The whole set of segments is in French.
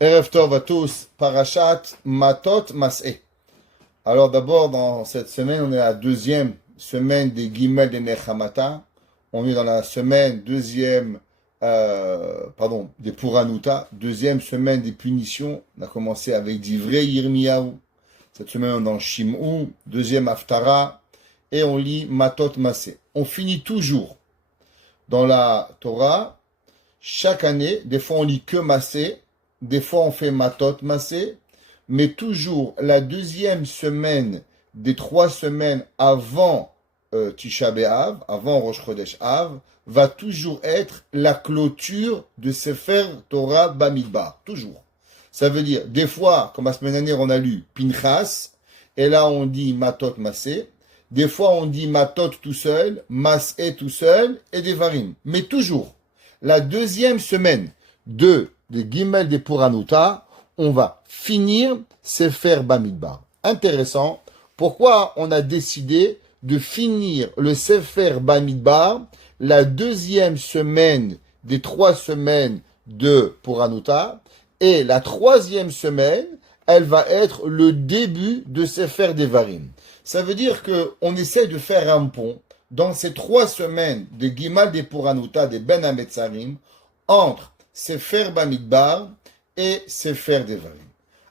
Erev Tov à tous, Parashat Matot Mas'eh. Alors d'abord, dans cette semaine, on est à la deuxième semaine des Gimel de Nechamata. On est dans la semaine des Puranuta, deuxième semaine des punitions. On a commencé avec d'Ivrei Yirmiyahu. Cette semaine, on est dans Shim'u, deuxième Haftara, et on lit Matot Mas'eh. On finit toujours dans la Torah, chaque année, des fois on lit que Mas'eh, des fois on fait Matot Mas'eh, mais toujours la deuxième semaine des 3 semaines avant Tisha B'Av, avant Rosh Chodesh Av, va toujours être la clôture de Sefer Torah Bamidbar. Toujours. Ça veut dire, des fois, comme la semaine dernière, on a lu Pinchas, et là on dit Matot Mas'eh. Des fois on dit Matot tout seul, Mas'eh tout seul, et Devarim. Mais toujours, la deuxième semaine des Gimel des Puranuta, on va finir Sefer Bamidbar. Intéressant. Pourquoi on a décidé de finir le Sefer Bamidbar la deuxième semaine des 3 semaines de Puranuta, et la 3e semaine, elle va être le début de Sefer Devarim. Ça veut dire qu'on essaie de faire un pont dans ces 3 semaines de Gimal des Puranuta, des Ben Hametzarim, entre Sefer Bamidbar et Sefer Devarim.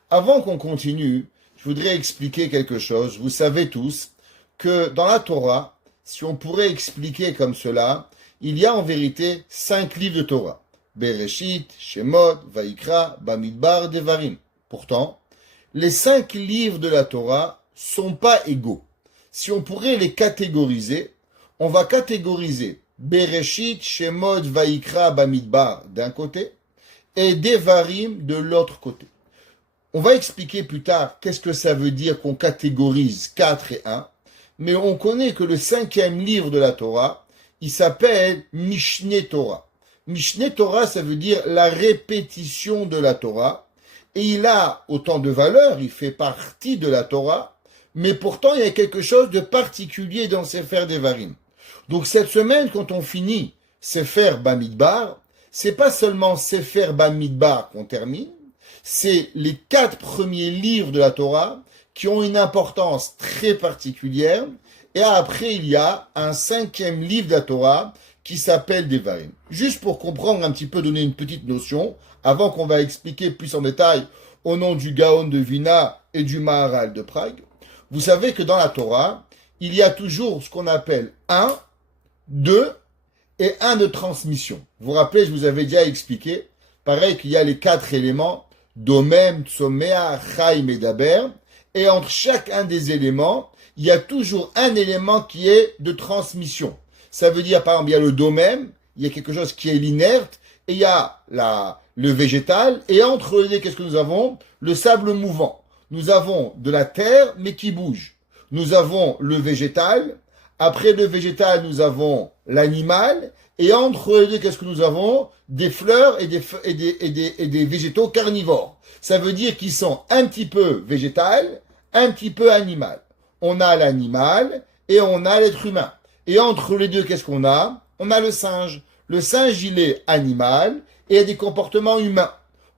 Avant qu'on continue, je voudrais expliquer quelque chose. Vous savez tous que dans la Torah, si on pourrait expliquer comme cela, il y a en vérité 5 livres de Torah. Bereshit, Shemot, Vaikra, Bamidbar, Devarim. Pourtant, les 5 livres de la Torah sont pas égaux. Si on pourrait les catégoriser, on va catégoriser Bereshit, Shemot, Vaikra, Bamidbar d'un côté et Devarim de l'autre côté. On va expliquer plus tard qu'est-ce que ça veut dire qu'on catégorise 4 et 1, mais on connaît que le 5e livre de la Torah, il s'appelle Mishneh Torah. Mishneh Torah, ça veut dire la répétition de la Torah, et il a autant de valeur, il fait partie de la Torah, mais pourtant il y a quelque chose de particulier dans Sefer Devarim. Donc cette semaine, quand on finit Sefer Bamidbar, c'est pas seulement Sefer Bamidbar qu'on termine, c'est les 4 premiers livres de la Torah qui ont une importance très particulière, et après il y a un 5e livre de la Torah qui s'appelle Devarim. Juste pour comprendre un petit peu, donner une petite notion, avant qu'on va expliquer plus en détail au nom du Gaon de Vilna et du Maharal de Prague. Vous savez que dans la Torah, il y a toujours ce qu'on appelle 1, 2 et 1 de transmission. Vous vous rappelez, je vous avais déjà expliqué, pareil qu'il y a les 4 éléments, Domem, Tsomea, Chaim et Daber, et entre chacun des éléments, il y a toujours un élément qui est de transmission. Ça veut dire, par exemple, il y a le domème, il y a quelque chose qui est l'inerte, et il y a le végétal, et entre les deux, qu'est-ce que nous avons? Le sable mouvant. Nous avons de la terre, mais qui bouge. Nous avons le végétal, après le végétal, nous avons l'animal, et entre les deux, qu'est-ce que nous avons? Des fleurs et des végétaux carnivores. Ça veut dire qu'ils sont un petit peu végétal, un petit peu animal. On a l'animal, et on a l'être humain. Et entre les deux, qu'est-ce qu'on a? On a le singe. Le singe, il est animal et a des comportements humains.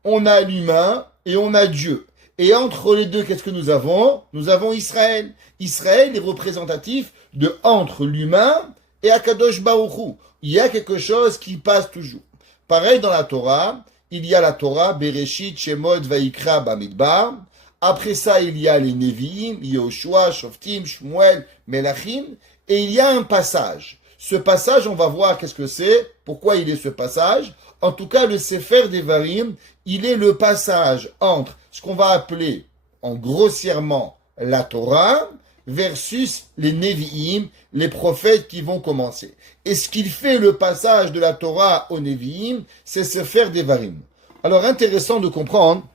On a l'humain et on a Dieu. Et entre les deux, qu'est-ce que nous avons? Nous avons Israël. Israël est représentatif de entre l'humain et Akadosh Baruch Hu. Il y a quelque chose qui passe toujours. Pareil dans la Torah, il y a la Torah, Bereshit, Shemot, Vaikra, Bamidbar. Après ça, il y a les Nevi'im, Yehoshua, Shoftim, Shmuel, Melachim. Et il y a un passage. Ce passage, on va voir qu'est-ce que c'est, pourquoi il est ce passage. En tout cas, le Sefer Devarim, il est le passage entre ce qu'on va appeler, en grossièrement, la Torah, versus les Nevi'im, les prophètes qui vont commencer. Et ce qu'il fait le passage de la Torah au Nevi'im, c'est Sefer Devarim. Alors, intéressant de comprendre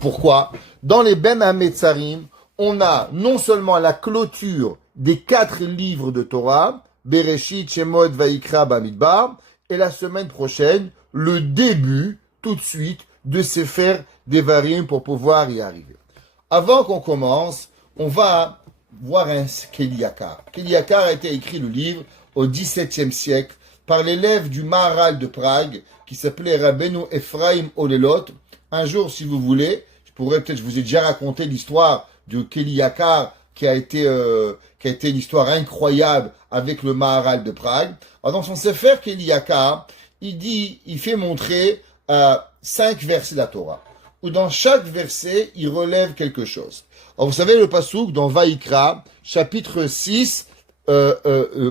pourquoi, dans les Ben Hametzarim, on a non seulement la clôture des 4 livres de Torah, Bereshit, Shemot, Vaikra, Bamidbar, et la semaine prochaine, le début, tout de suite, de Sefer Devarim pour pouvoir y arriver. Avant qu'on commence, on va voir un Keliakar. Keliakar a été écrit le livre au XVIIe siècle par l'élève du Maharal de Prague, qui s'appelait Rabbeinu Ephraim Olelot, Un jour, si vous voulez, je vous ai déjà raconté l'histoire de Keli Yakar, qui a été une histoire incroyable avec le Maharal de Prague. Alors, dans son Sefer Keli Yakar, il fait montrer 5 versets de la Torah, où dans chaque verset, il relève quelque chose. Alors, vous savez le pasouk dans Vaïkra, chapitre 6,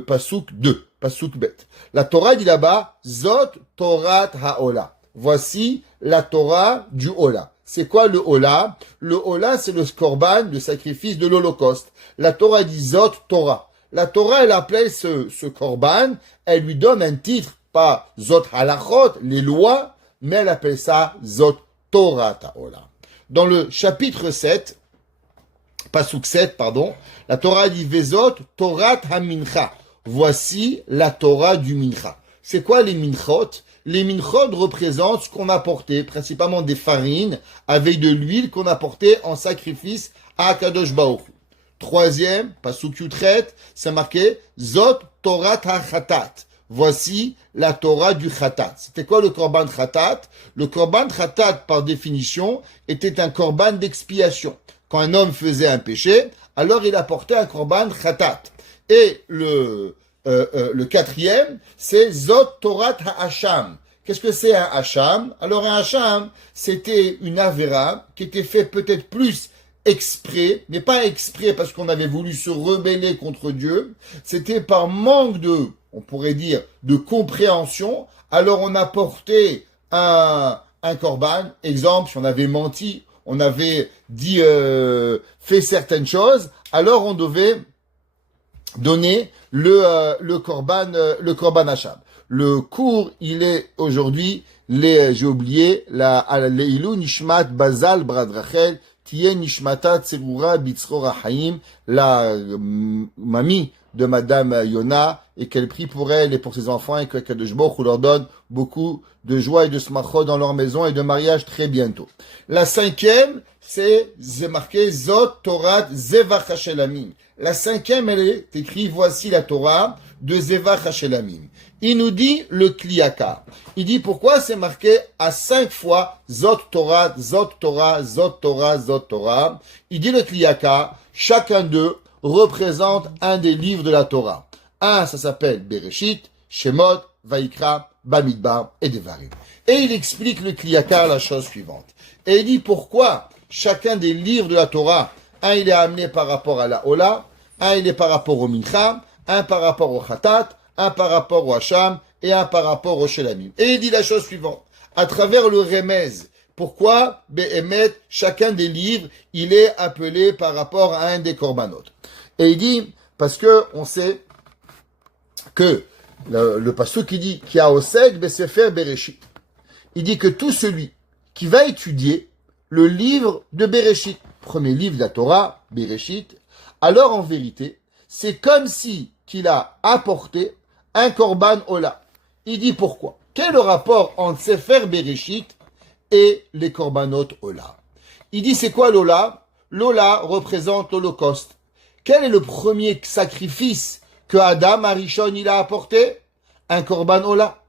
pasouk 2, pasouk bet. La Torah dit là-bas, Zot Torat Haola. Voici la Torah du Ola. C'est quoi le Ola? Le Ola, c'est le korban, le sacrifice de l'Holocauste. La Torah dit Zot Torah. La Torah, elle appelait ce korban, elle lui donne un titre, pas Zot Halachot, les lois, mais elle appelle ça Zot Torah Haola. Dans le chapitre 7, Pasuk 7, pardon, la Torah dit Vezot Torat HaMincha. Voici la Torah du Mincha. C'est quoi les Minchot? Les Minchot représentent ce qu'on apportait, principalement des farines, avec de l'huile qu'on apportait en sacrifice à Akadosh Baruch. Troisième, Pasuk Yutret, c'est marqué Zot Torat HaChatat. Voici la Torah du Khatat. C'était quoi le korban Khatat? Le korban Khatat, par définition, était un korban d'expiation. Quand un homme faisait un péché, alors il apportait un korban Khatat. Et le quatrième, c'est Zot Torat HaHasham. Qu'est-ce que c'est un Hasham? Alors un Hasham, c'était une Avera qui était fait peut-être plus exprès, mais pas exprès parce qu'on avait voulu se rebeller contre Dieu. C'était par manque on pourrait dire, de compréhension. Alors on apportait un korban. Exemple, si on avait menti, on avait dit, fait certaines choses, alors on devait donner le korban Hasham. Le cours, il est aujourd'hui, j'ai oublié, Leilou Nishmat Bazal Brad Rachel, Tiye Nishmata Tserura Bitzrora Haim, la mamie de Madame Yona, et qu'elle prie pour elle et pour ses enfants, et que Kadosh Baruch Hu leur donne beaucoup de joie et de smachot dans leur maison et de mariage très bientôt. La cinquième, c'est marqué Zot Torat Zevach Hashelamim. La cinquième, elle est écrite, voici la Torah de Zevach Hashelamim. Il nous dit le Kliyaka. Il dit pourquoi c'est marqué à 5 fois Zot Torah, Zot Torah, Zot Torah, Zot Torah. Il dit le Kliyaka, chacun d'eux représente un des livres de la Torah. Un, ça s'appelle Bereshit, Shemot, Vaikra, Bamidbar et Devarim. Et il explique le Kliyaka la chose suivante. Et il dit pourquoi chacun des livres de la Torah, un il est amené par rapport à la Ola, un il est par rapport au Mincha, un par rapport au Khatat, un par rapport au Hasham et un par rapport au Shelamim. Et il dit la chose suivante. À travers le Remez, pourquoi Behemet, chacun des livres, il est appelé par rapport à un des korbanot. Et il dit, parce que on sait que le pasuk qui dit qui a oseg besefer Bereshit. Il dit que tout celui qui va étudier le livre de Bereshit, premier livre de la Torah, Bereshit, alors en vérité, c'est comme si qu'il a apporté un korban ola. Il dit pourquoi? Quel est le rapport entre Sefer Bereshit et les korbanot ola? Il dit c'est quoi l'ola? L'ola représente l'Holocauste. Quel est le premier sacrifice que Adam Arishon il a apporté? Un korban ola.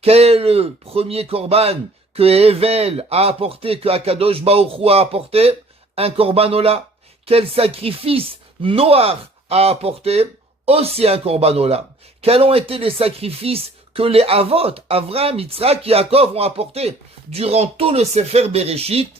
Quel est le premier korban que Evel a apporté, que Akadosh Baruch Hu a apporté? Un korban ola. Quel sacrifice Noach a apporté? Aussi un korban ola. Quels ont été les sacrifices que les Avot, Avraham, Yitzhak et Yaakov ont apportés? Durant tout le Sefer Bereshit,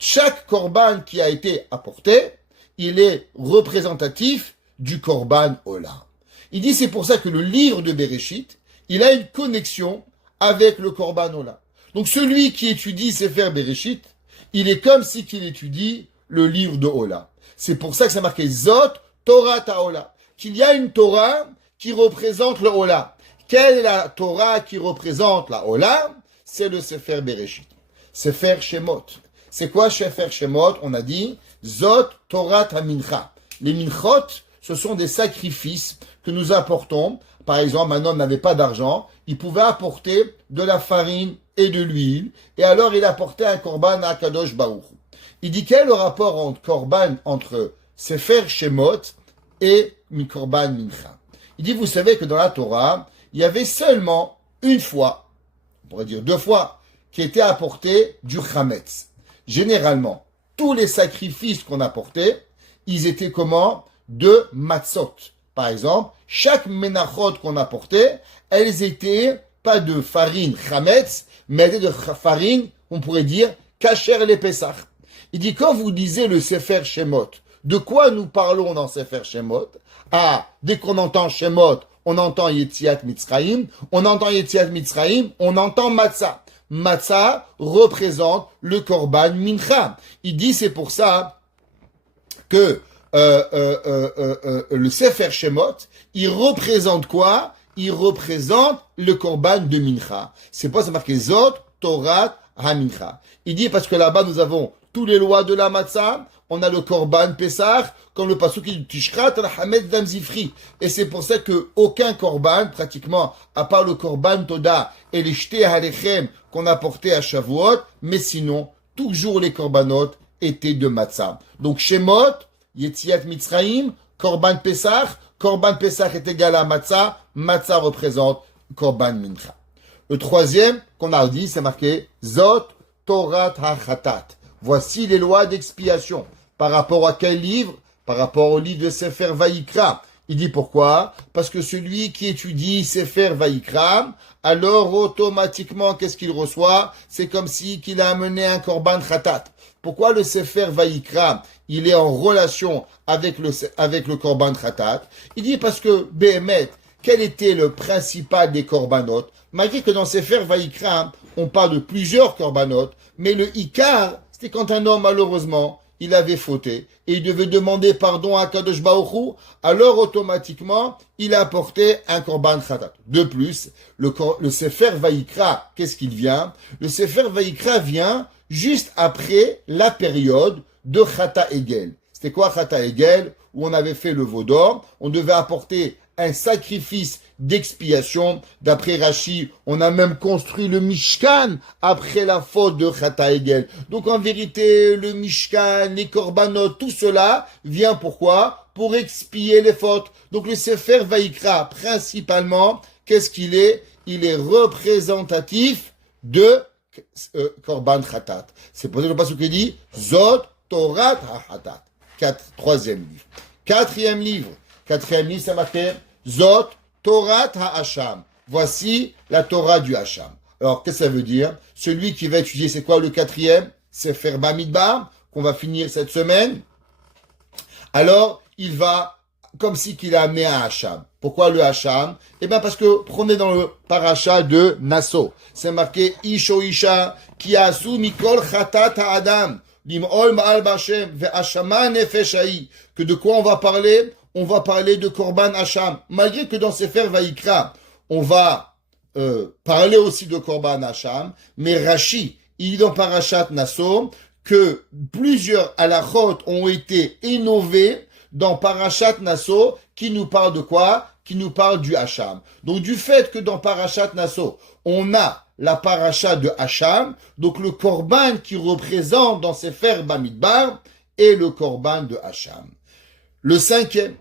chaque korban qui a été apporté, il est représentatif du korban ola. Il dit c'est pour ça que le livre de Bereshit, il a une connexion avec le korban ola. Donc celui qui étudie Sefer Bereshit, il est comme si qu'il étudie le livre de Ola. C'est pour ça que c'est marqué Zot Torah Taola, qu'il y a une Torah qui représente le Ola. Quelle est la Torah qui représente la Ola? C'est le Sefer Bereshit. Sefer Shemot. C'est quoi Sefer Shemot? On a dit Zot Torah HaMincha. Les minchot, ce sont des sacrifices que nous apportons. Par exemple, un homme n'avait pas d'argent, il pouvait apporter de la farine et de l'huile, et alors il apportait un korban à Kadosh Baruch. Il dit quel est le rapport entre korban, entre Sefer Shemot et korban Mincha? Il dit, vous savez que dans la Torah, il y avait seulement une fois, on pourrait dire 2 fois, qui était apporté du chametz. généralement, tous les sacrifices qu'on apportait, ils étaient comment? De matzot. Par exemple, chaque menachot qu'on apportait, elles étaient pas de farine chametz, mais elles étaient de farine, on pourrait dire, kasher les Pessah. Il dit, quand vous lisez le Sefer Shemot, de quoi nous parlons dans Sefer Shemot? Ah, dès qu'on entend Shemot, on entend Yetziat Mitzrayim, on entend Yetziat Mitzrayim, on entend Matzah. Matzah représente le Korban Mincha. Il dit, c'est pour ça que le Sefer Shemot, il représente quoi? Il représente le Korban de Mincha. C'est pas ça marqué Zot, Torah, HaMincha. Il dit parce que là-bas nous avons tous les lois de la Matzah, on a le Korban Pessah, comme le pasuk qui dit Tishrat al-Hamed Dam Zifri. Et c'est pour ça que aucun Korban, pratiquement, à part le Korban Toda et les Shtei Halechem qu'on apportait à Shavuot, mais sinon, toujours les Korbanot étaient de Matzah. Donc Shemot, Yetziat Mitzrayim, Korban Pessah est égal à Matzah, Matzah représente Korban Mincha. Le troisième qu'on a dit, c'est marqué Zot Torat HaChatat. Voici les lois d'expiation. Par rapport à quel livre? Par rapport au livre de Sefer Vayikra. Il dit pourquoi? Parce que celui qui étudie Sefer Vayikra, alors automatiquement, qu'est-ce qu'il reçoit? C'est comme si qu'il a amené un Korban Khatat. Pourquoi le Sefer Vayikra, il est en relation avec le Korban Khatat? Il dit parce que, Behemet, quel était le principal des Korbanot? Malgré que dans Sefer Vayikra, on parle de plusieurs Korbanot, mais le Ikar, c'était quand un homme, malheureusement, il avait fauté et il devait demander pardon à Kadosh Baruch Hu, alors automatiquement, il a apporté un Korban Khatat. De plus, le Sefer Vayikra, qu'est-ce qu'il vient? Le Sefer Vayikra vient juste après la période de Chata Egel. C'était quoi Chata Egel? Où on avait fait le veau d'or, on devait apporter un sacrifice d'expiation. D'après Rashi, on a même construit le Mishkan après la faute de Chata Egel. Donc en vérité, le Mishkan, les Korbanot, tout cela vient pourquoi? Pour expier les fautes. Donc le Sefer Vayikra, principalement, qu'est-ce qu'il est? Il est représentatif de Korban Khatat. C'est pour ça que le passage qui dit Zot Torah HaChatat. Troisième livre. Quatrième livre, c'est marqué Zot Torah HaHasham. Voici la Torah du Hasham. Alors, qu'est-ce que ça veut dire? Celui qui va étudier, c'est quoi le quatrième? Sefer Bamidbar, qu'on va finir cette semaine. Alors, il va, comme si qu'il a amené un Hasham. Pourquoi le Hasham? Eh bien, parce que, prenez dans le paracha de Nasso. C'est marqué Isho Isha, ki asu mikol chatat ha'adam. Lim'ol ma'al b'Hashem, ve'ashama nefeshai. Que de quoi on va parler? On va parler de Korban Hasham. Malgré que dans Sefer Vayikra, on va parler aussi de Korban Hasham, mais Rashi, il dit dans Parashat Nasso que plusieurs halachot ont été innovés dans Parashat Nasso qui nous parle de quoi? Qui nous parle du Hasham. Donc du fait que dans Parashat Nasso, on a la paracha de Hasham, donc le Korban qui représente dans Sefer Bamidbar est le Korban de Hasham. Le cinquième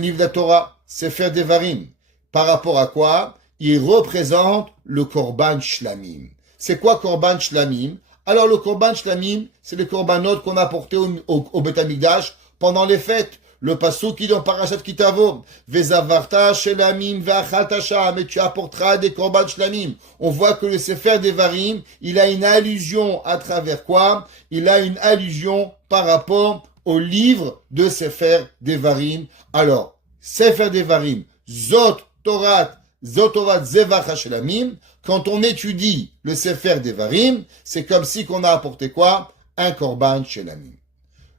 livre de la Torah, Sefer Devarim. Par rapport à quoi? Il représente le Korban Shlamim. C'est quoi Korban Shlamim? Alors le Korban Shlamim, c'est les Korbanot qu'on a portés au Beth Amikdash pendant les fêtes. Le pasuk qui est dans Parashat Kitavo, Vezavarta Shlamim ve'achalta sham, et tu apporteras des Korban Shlamim. On voit que le Sefer Devarim, il a une allusion à travers quoi? Il a une allusion par rapport au livre de Sefer Devarim. Alors, Sefer Devarim, Zot Torah Zevach HaShlamim, quand on étudie le Sefer Devarim, c'est comme si qu'on a apporté quoi? Un Korban Shlamim.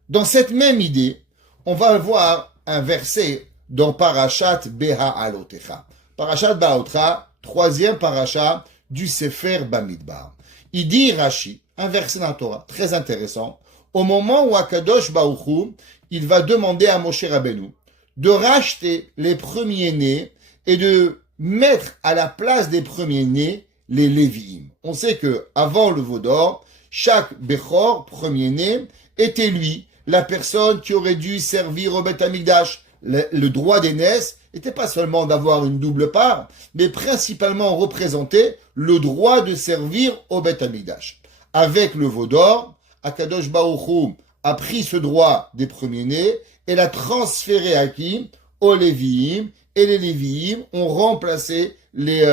Dans cette même idée, on va voir un verset dans Parashat Beha'alotecha. Parashat Beha'alotecha, troisième parasha du Sefer Bamidbar. Il dit Rashi, un verset dans la Torah, très intéressant, au moment où Akadosh Baruch Hu, il va demander à Moshe Rabbeinu de racheter les premiers-nés et de mettre à la place des premiers-nés les Lévi'im. On sait que avant le veau d'or, chaque Bechor, premier-né, était lui, la personne qui aurait dû servir au Beth Amikdash. Le droit d'aînesse n'était pas seulement d'avoir une double part, mais principalement représenter le droit de servir au Beth Amikdash. Avec le veau d'or, Akadosh Baruch Hu a pris ce droit des premiers-nés et l'a transféré à qui? Aux Lévi'im, et les Lévi'im ont remplacé les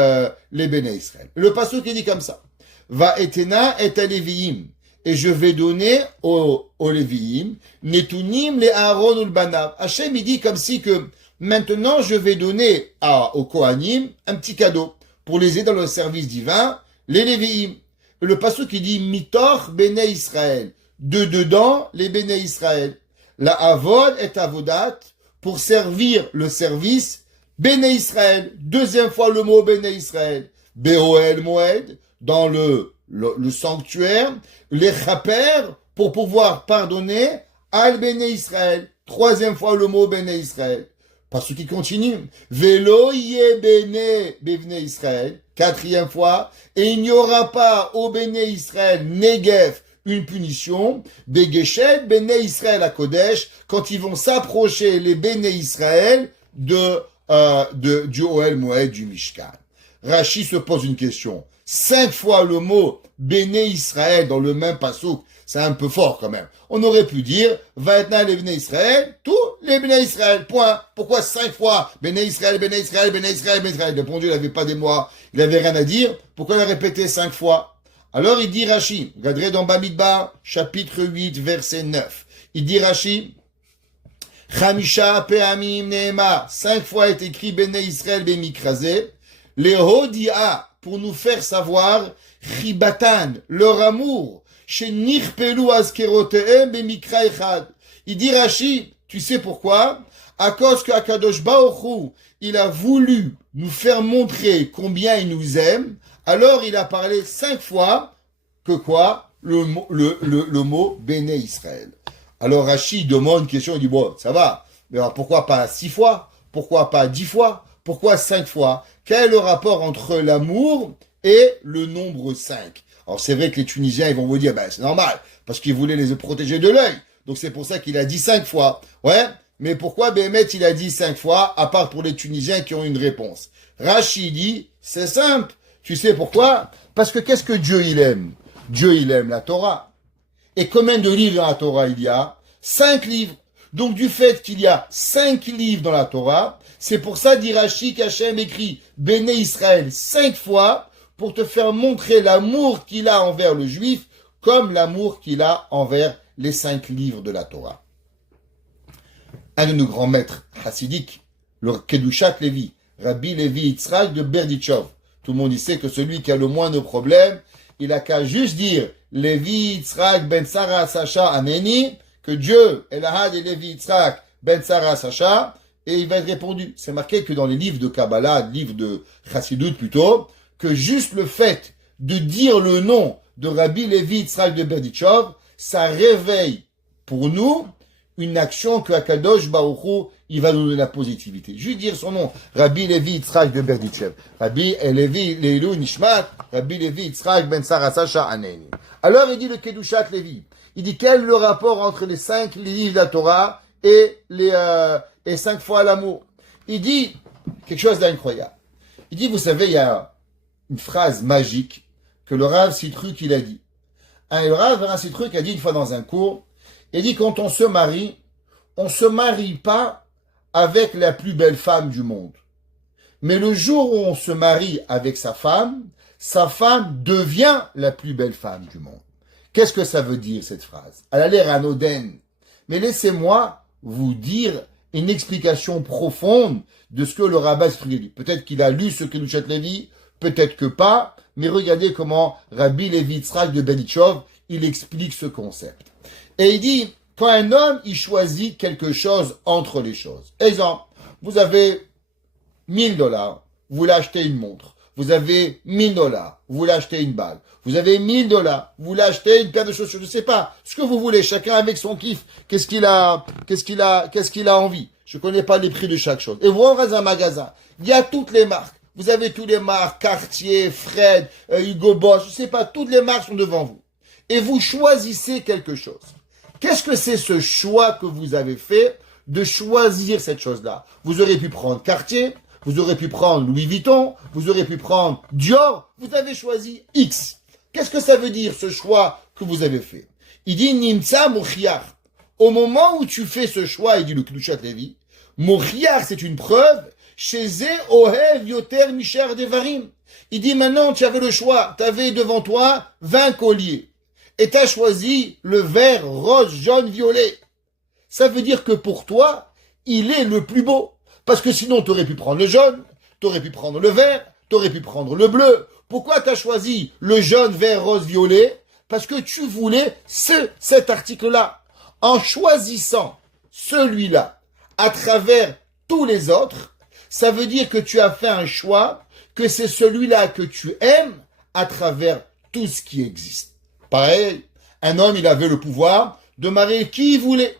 Béné Israël. Le pasuk qui dit comme ça, Va etena et à Lévi'im, et je vais donner aux Lévi'im, Netunim les Aaron ou le Banav. Hachem il dit comme si que maintenant je vais donner aux Kohanim un petit cadeau pour les aider dans le service divin, les Lévi'im. Le pasuk qui dit Mitor Béné Israël, de dedans les Béné Israël. La Avod est Avodat, pour servir le service Béné Israël. Deuxième fois le mot Béné Israël. Be'oel Moed, dans le sanctuaire. Les Chaper, pour pouvoir pardonner Al Béné Israël. Troisième fois le mot Béné Israël. Parce qu'il continue. Velo yé Béné Béné Israël. Quatrième fois. Et il n'y aura pas au Béné Israël Negev, une punition, Begeshet, Béné Israël à Kodesh, quand ils vont s'approcher, les Béné Israël, du Ohel Moed, du Mishkan. Rashi se pose une question. 5 fois le mot Béné Israël dans le même pasuk, c'est un peu fort quand même. On aurait pu dire, Vaetna les Béné Israël, tous les Béné Israël, point. Pourquoi 5 fois Béné Israël, Béné Israël, Béné Israël, Béné Israël? Le bon Dieu, il n'avait pas des mois, il n'avait rien à dire. Pourquoi il a répété 5 fois? Alors il dit Rashi, regardez dans Bamidbar, chapitre 8, verset 9. Il dit Rashi, Chamisha pe'amim ne'ema, 5 fois est écrit Béné Israël b'mikrasé, les hodia, pour nous faire savoir, chibatan, leur amour, chez nirpelu askerotehem b'mikra echad. Il dit Rashi, tu sais pourquoi? À cause que Akadosh Baruch Hu, il a voulu nous faire montrer combien il nous aime. Alors, il a parlé 5 fois que quoi? Le mot Béné Israël. Alors, Rashi demande une question, il dit, bon, ça va, mais alors pourquoi pas 6 fois? Pourquoi pas 10 fois? Pourquoi 5 fois? Quel est le rapport entre l'amour et le nombre 5? Alors, c'est vrai que les Tunisiens, ils vont vous dire, ben, c'est normal, parce qu'ils voulaient les protéger de l'œil. Donc, c'est pour ça qu'il a dit 5 fois. Ouais, mais pourquoi Béhémet, il a dit 5 fois, à part pour les Tunisiens qui ont une réponse? Rashi dit, c'est simple. Tu sais pourquoi? Parce que qu'est-ce que Dieu il aime? Dieu il aime la Torah. Et combien de livres dans la Torah il y a? 5 livres. Donc du fait qu'il y a 5 livres dans la Torah, c'est pour ça dit Rashi qu'Hachem écrit Béné Israël 5 fois pour te faire montrer l'amour qu'il a envers le juif comme l'amour qu'il a envers les 5 livres de la Torah. Un de nos grands maîtres chassidiques, le Kedushat Levi, Rabbi Levi Yitzhak de Berdichov. Tout le monde sait que celui qui a le moins de problèmes, il a qu'à juste dire Levi Yitzhak ben Sarah Sacha Aneni, que Dieu est l'Ahad et Levi Yitzhak ben Sarah Sacha, et il va être répondu. C'est marqué que dans les livres de Kabbalah, livres de Chassidut plutôt, que juste le fait de dire le nom de Rabbi Levi Yitzhak de Berdichov, ça réveille pour nous une action que Akadosh Baruch Hu, il va nous donner la positivité. Juste dire son nom, Rabbi Levi Yitzhak de Berdichev, Rabbi Levi Leilu Nishmat, Rabbi Levi Yitzhak ben Sarah Sacha Aneni. Alors il dit le Kedushat Levi. Il dit quel est le rapport entre les 5 livres de la Torah et les 5 fois l'amour. Il dit quelque chose d'incroyable. Il dit, vous savez, il y a une phrase magique que le Rav Sitruk il a dit. Le Rav Sitruk a dit une fois dans un cours, il dit quand on se marie pas avec la plus belle femme du monde. Mais le jour où on se marie avec sa femme devient la plus belle femme du monde. Qu'est-ce que ça veut dire cette phrase? Elle a l'air anodine. Mais laissez-moi vous dire une explication profonde de ce que le rabbin Sitruk dit. Peut-être qu'il a lu ce que Kedushat Levi, peut-être que pas, mais regardez comment Rabbi Levi Yitzhak de Berdichov, il explique ce concept. Et il dit, quand un homme, il choisit quelque chose entre les choses. Exemple, vous avez $1000, vous voulez acheter une montre. Vous avez $1000, vous voulez acheter une bague. Vous avez $1000, vous voulez acheter une paire de chaussures. Je sais pas, ce que vous voulez, chacun avec son kiff. Qu'est-ce qu'il a envie. Je connais pas les prix de chaque chose. Et vous rentrez dans un magasin, il y a toutes les marques. Vous avez toutes les marques, Cartier, Fred, Hugo Boss, je sais pas, toutes les marques sont devant vous. Et vous choisissez quelque chose. Qu'est-ce que c'est ce choix que vous avez fait de choisir cette chose-là? Vous aurez pu prendre Cartier, vous aurez pu prendre Louis Vuitton, vous aurez pu prendre Dior, vous avez choisi X. Qu'est-ce que ça veut dire ce choix que vous avez fait? Il dit Nimtsa Mochiach. Au moment où tu fais ce choix, il dit le Kedushat Levi, Mochiach, c'est une preuve, chez Ze Ohev Yoter Misher Devarim. Il dit maintenant, tu avais le choix, tu avais devant toi 20 colliers. Et tu as choisi le vert, rose, jaune, violet. Ça veut dire que pour toi, il est le plus beau. Parce que sinon, tu aurais pu prendre le jaune, tu aurais pu prendre le vert, tu aurais pu prendre le bleu. Pourquoi tu as choisi le jaune, vert, rose, violet? Parce que tu voulais cet article-là. En choisissant celui-là à travers tous les autres, ça veut dire que tu as fait un choix, que c'est celui-là que tu aimes à travers tout ce qui existe. Pareil, un homme, il avait le pouvoir de marier qui il voulait.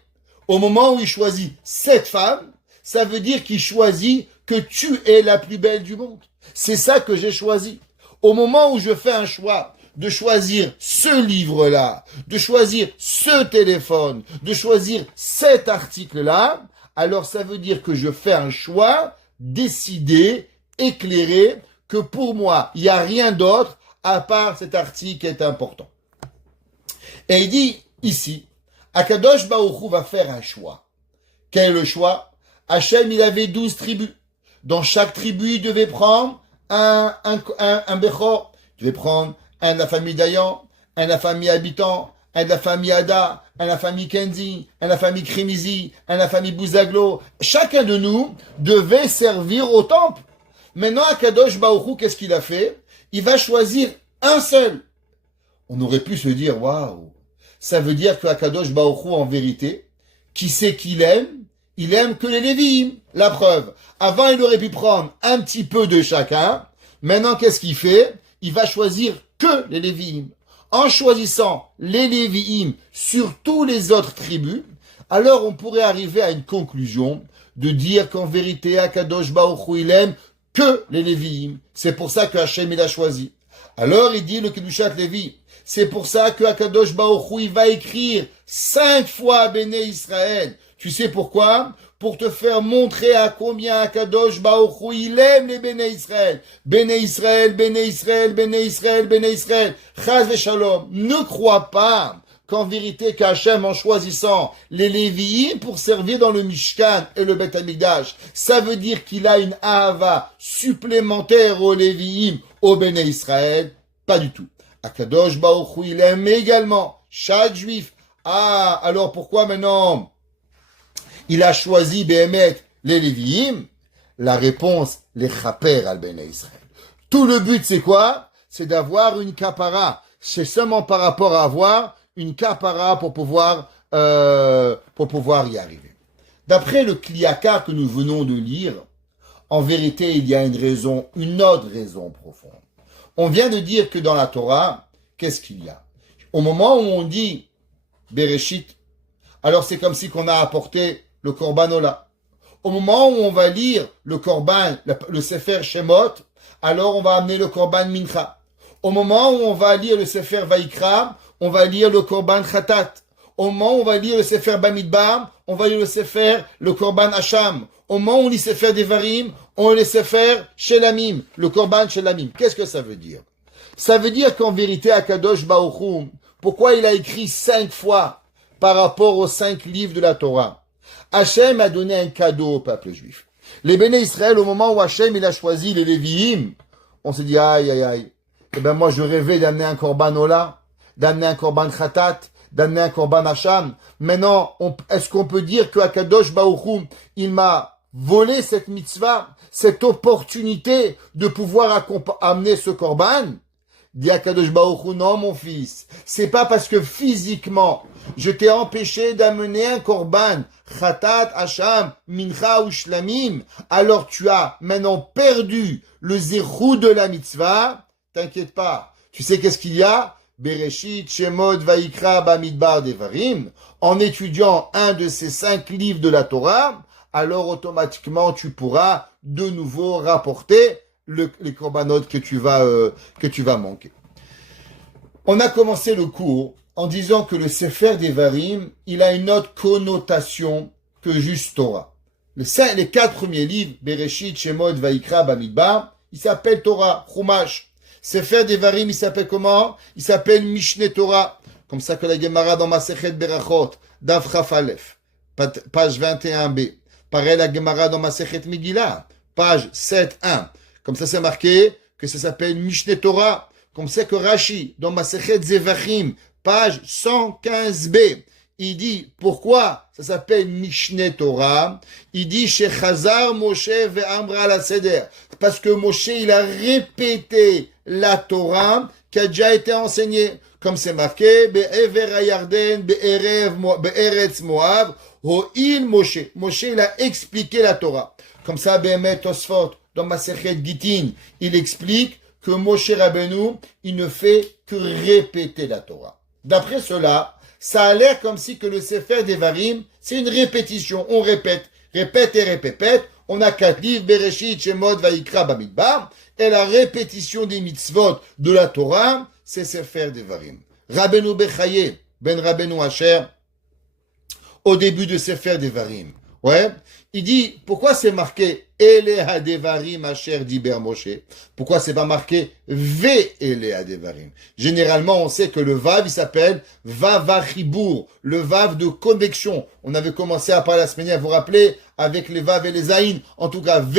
Au moment où il choisit cette femme, ça veut dire qu'il choisit que tu es la plus belle du monde. C'est ça que j'ai choisi. Au moment où je fais un choix de choisir ce livre-là, de choisir ce téléphone, de choisir cet article-là, alors ça veut dire que je fais un choix décidé, éclairé, que pour moi, il n'y a rien d'autre à part cet article qui est important. Et il dit ici, Akadosh Baruch Hu va faire un choix. Quel est le choix? Hachem, il avait 12 tribus. Dans chaque tribu, il devait prendre un Bechor. Il devait prendre un de la famille Dayan, un de la famille Habitant, un de la famille Ada, un de la famille Kenzi, un de la famille Krimizi, un de la famille Bouzaglo. Chacun de nous devait servir au temple. Maintenant, Akadosh Baruch Hu, qu'est-ce qu'il a fait? Il va choisir un seul. On aurait pu se dire, waouh, ça veut dire que Akadosh Baruch Hu, en vérité, qui sait qu'il aime? Il aime que les Lévi'im. La preuve. Avant, il aurait pu prendre un petit peu de chacun. Maintenant, qu'est-ce qu'il fait? Il va choisir que les Lévi'im. En choisissant les Lévi'im sur tous les autres tribus, alors on pourrait arriver à une conclusion de dire qu'en vérité, Akadosh Baruch Hu, il aime que les Lévi'im. C'est pour ça que Hachem, il a choisi. Alors, il dit le Kedushat Lévi. C'est pour ça que Akadosh Baruch Hu, il va écrire 5 fois Béné Israël. Tu sais pourquoi? Pour te faire montrer à combien Akadosh Baruch Hu, il aime les Béné Israël. Béné Israël, Béné Israël, Béné Israël, Béné Israël. Chaz v'shalom. Ne crois pas qu'en vérité qu'Hachem, en choisissant les Lévi'im pour servir dans le Mishkan et le Beth Amikdash, ça veut dire qu'il a une ahava supplémentaire aux Lévi'im, au Béné Israël. Pas du tout. Akadosh Baruch Hu, il aime également chaque juif. Ah, alors pourquoi maintenant il a choisi Béhémet les Lévi'im? La réponse, les chaper al Béné Israël. Tout le but, c'est quoi? C'est d'avoir une kapara. C'est seulement par rapport à avoir une kapara pour pouvoir y arriver. D'après le Kliakar que nous venons de lire, en vérité, il y a une autre raison profonde. On vient de dire que dans la Torah, qu'est-ce qu'il y a? Au moment où on dit Bereshit, alors c'est comme si qu'on a apporté le Korban Ola. Au moment où on va lire le Korban, le Sefer Shemot, alors on va amener le Korban Mincha. Au moment où on va lire le Sefer Vaikra, on va lire le Korban Khatat. Au moment où on va lire le Sefer Bamidbar, on va lire le Korban Hacham. Au moment où on lit Sefer Devarim, on lit le Sefer Shelamim, le Korban Shelamim. Qu'est-ce que ça veut dire? Ça veut dire qu'en vérité, Akadosh Baruch Hu, pourquoi il a écrit 5 fois par rapport aux 5 livres de la Torah? Hachem a donné un cadeau au peuple juif. Les Béné Israël, au moment où Hachem il a choisi les Lévi'im, on s'est dit, aïe, aïe, aïe. Eh ben moi, je rêvais d'amener un Korban Ola, d'amener un Korban Khatat, d'amener un Korban Hacham. Maintenant, est-ce qu'on peut dire que Akadosh Baruch Hu, il m'a volé cette mitzvah, cette opportunité de pouvoir amener ce Korban? Dit Akadosh Baruch Hu, non mon fils, c'est pas parce que physiquement je t'ai empêché d'amener un korban, Khatat, Hacham, Mincha ou Shlamim, alors tu as maintenant perdu le zéchou de la mitzvah. T'inquiète pas, tu sais qu'est-ce qu'il y a? Bereshit, Shemot, Vaikra, Bamidbar, Devarim. En étudiant un de ces 5 livres de la Torah, alors automatiquement tu pourras de nouveau rapporter les corbanotes que tu vas manquer. On a commencé le cours en disant que le Sefer Devarim, il a une autre connotation que juste Torah. Les 4 premiers livres, Bereshit, Shemot, Vaikra, Bamidbar, il s'appelle Torah, Chumash. Sefer Devarim, il s'appelle comment? Il s'appelle Mishneh Torah. comme ça que la Gemara dans Masechet Berachot, Daf Chaf Aleph, page 21b. Pareil la Gemara dans Masechet Megillah, page 7.1. Comme ça, c'est marqué que ça s'appelle Mishneh Torah. Comme ça que Rashi, dans Masechet Zevachim, page 115b, il dit, pourquoi ça s'appelle Mishneh Torah? Il dit, chez Chazar Moshe ve'amra la seder. Parce que Moshe, il a répété la Torah qui a déjà été enseignée. Comme c'est marqué, Be'ever Yarden, Be'eretz Moav, Ho'il Moshe. Moshe, il a expliqué la Torah. Comme ça, Be'emet Tosfot, dans Masechet Gitin, il explique que Moshe Rabbeinu, il ne fait que répéter la Torah. D'après cela, ça a l'air comme si que le Sefer Devarim, c'est une répétition. On répète et répète. On a 4 livres, Bereshit, Shemot, Vayikra, Bamidbar. Et la répétition des mitzvot de la Torah, c'est Sefer Devarim. Rabbeinu Bechaye, Ben Rabbeinu Asher, au début de Sefer Devarim. Ouais. Il dit, pourquoi c'est marqué Ele Hadevarim Asher Diber Moshe? Pourquoi c'est pas marqué Ve Ele Hadevarim? Généralement, on sait que le Vav, il s'appelle Vavachibur, le Vav de connexion. On avait commencé à parler la semaine dernière, vous vous rappelez, avec les Vav et les Aïn. En tout cas, Ve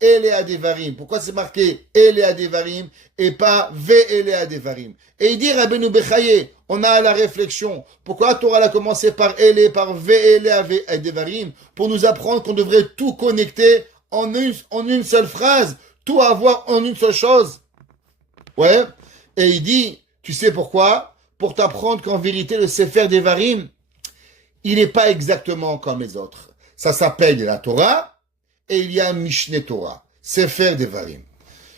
Ele Hadevarim. Pourquoi c'est marqué Ele Hadevarim et pas Ve Ele Hadevarim? Et il dit, Rabbeinu Bechaye, on a la réflexion. Pourquoi la Torah a commencé par Ele, par Ve Ele Hadevarim? Pour nous apprendre qu'on devrait tout connecter en une seule phrase, tout avoir en une seule chose. Ouais. Et il dit, tu sais pourquoi? Pour t'apprendre qu'en vérité, le Sefer Devarim, il n'est pas exactement comme les autres. Ça s'appelle la Torah, et il y a Mishneh Torah, Sefer Devarim.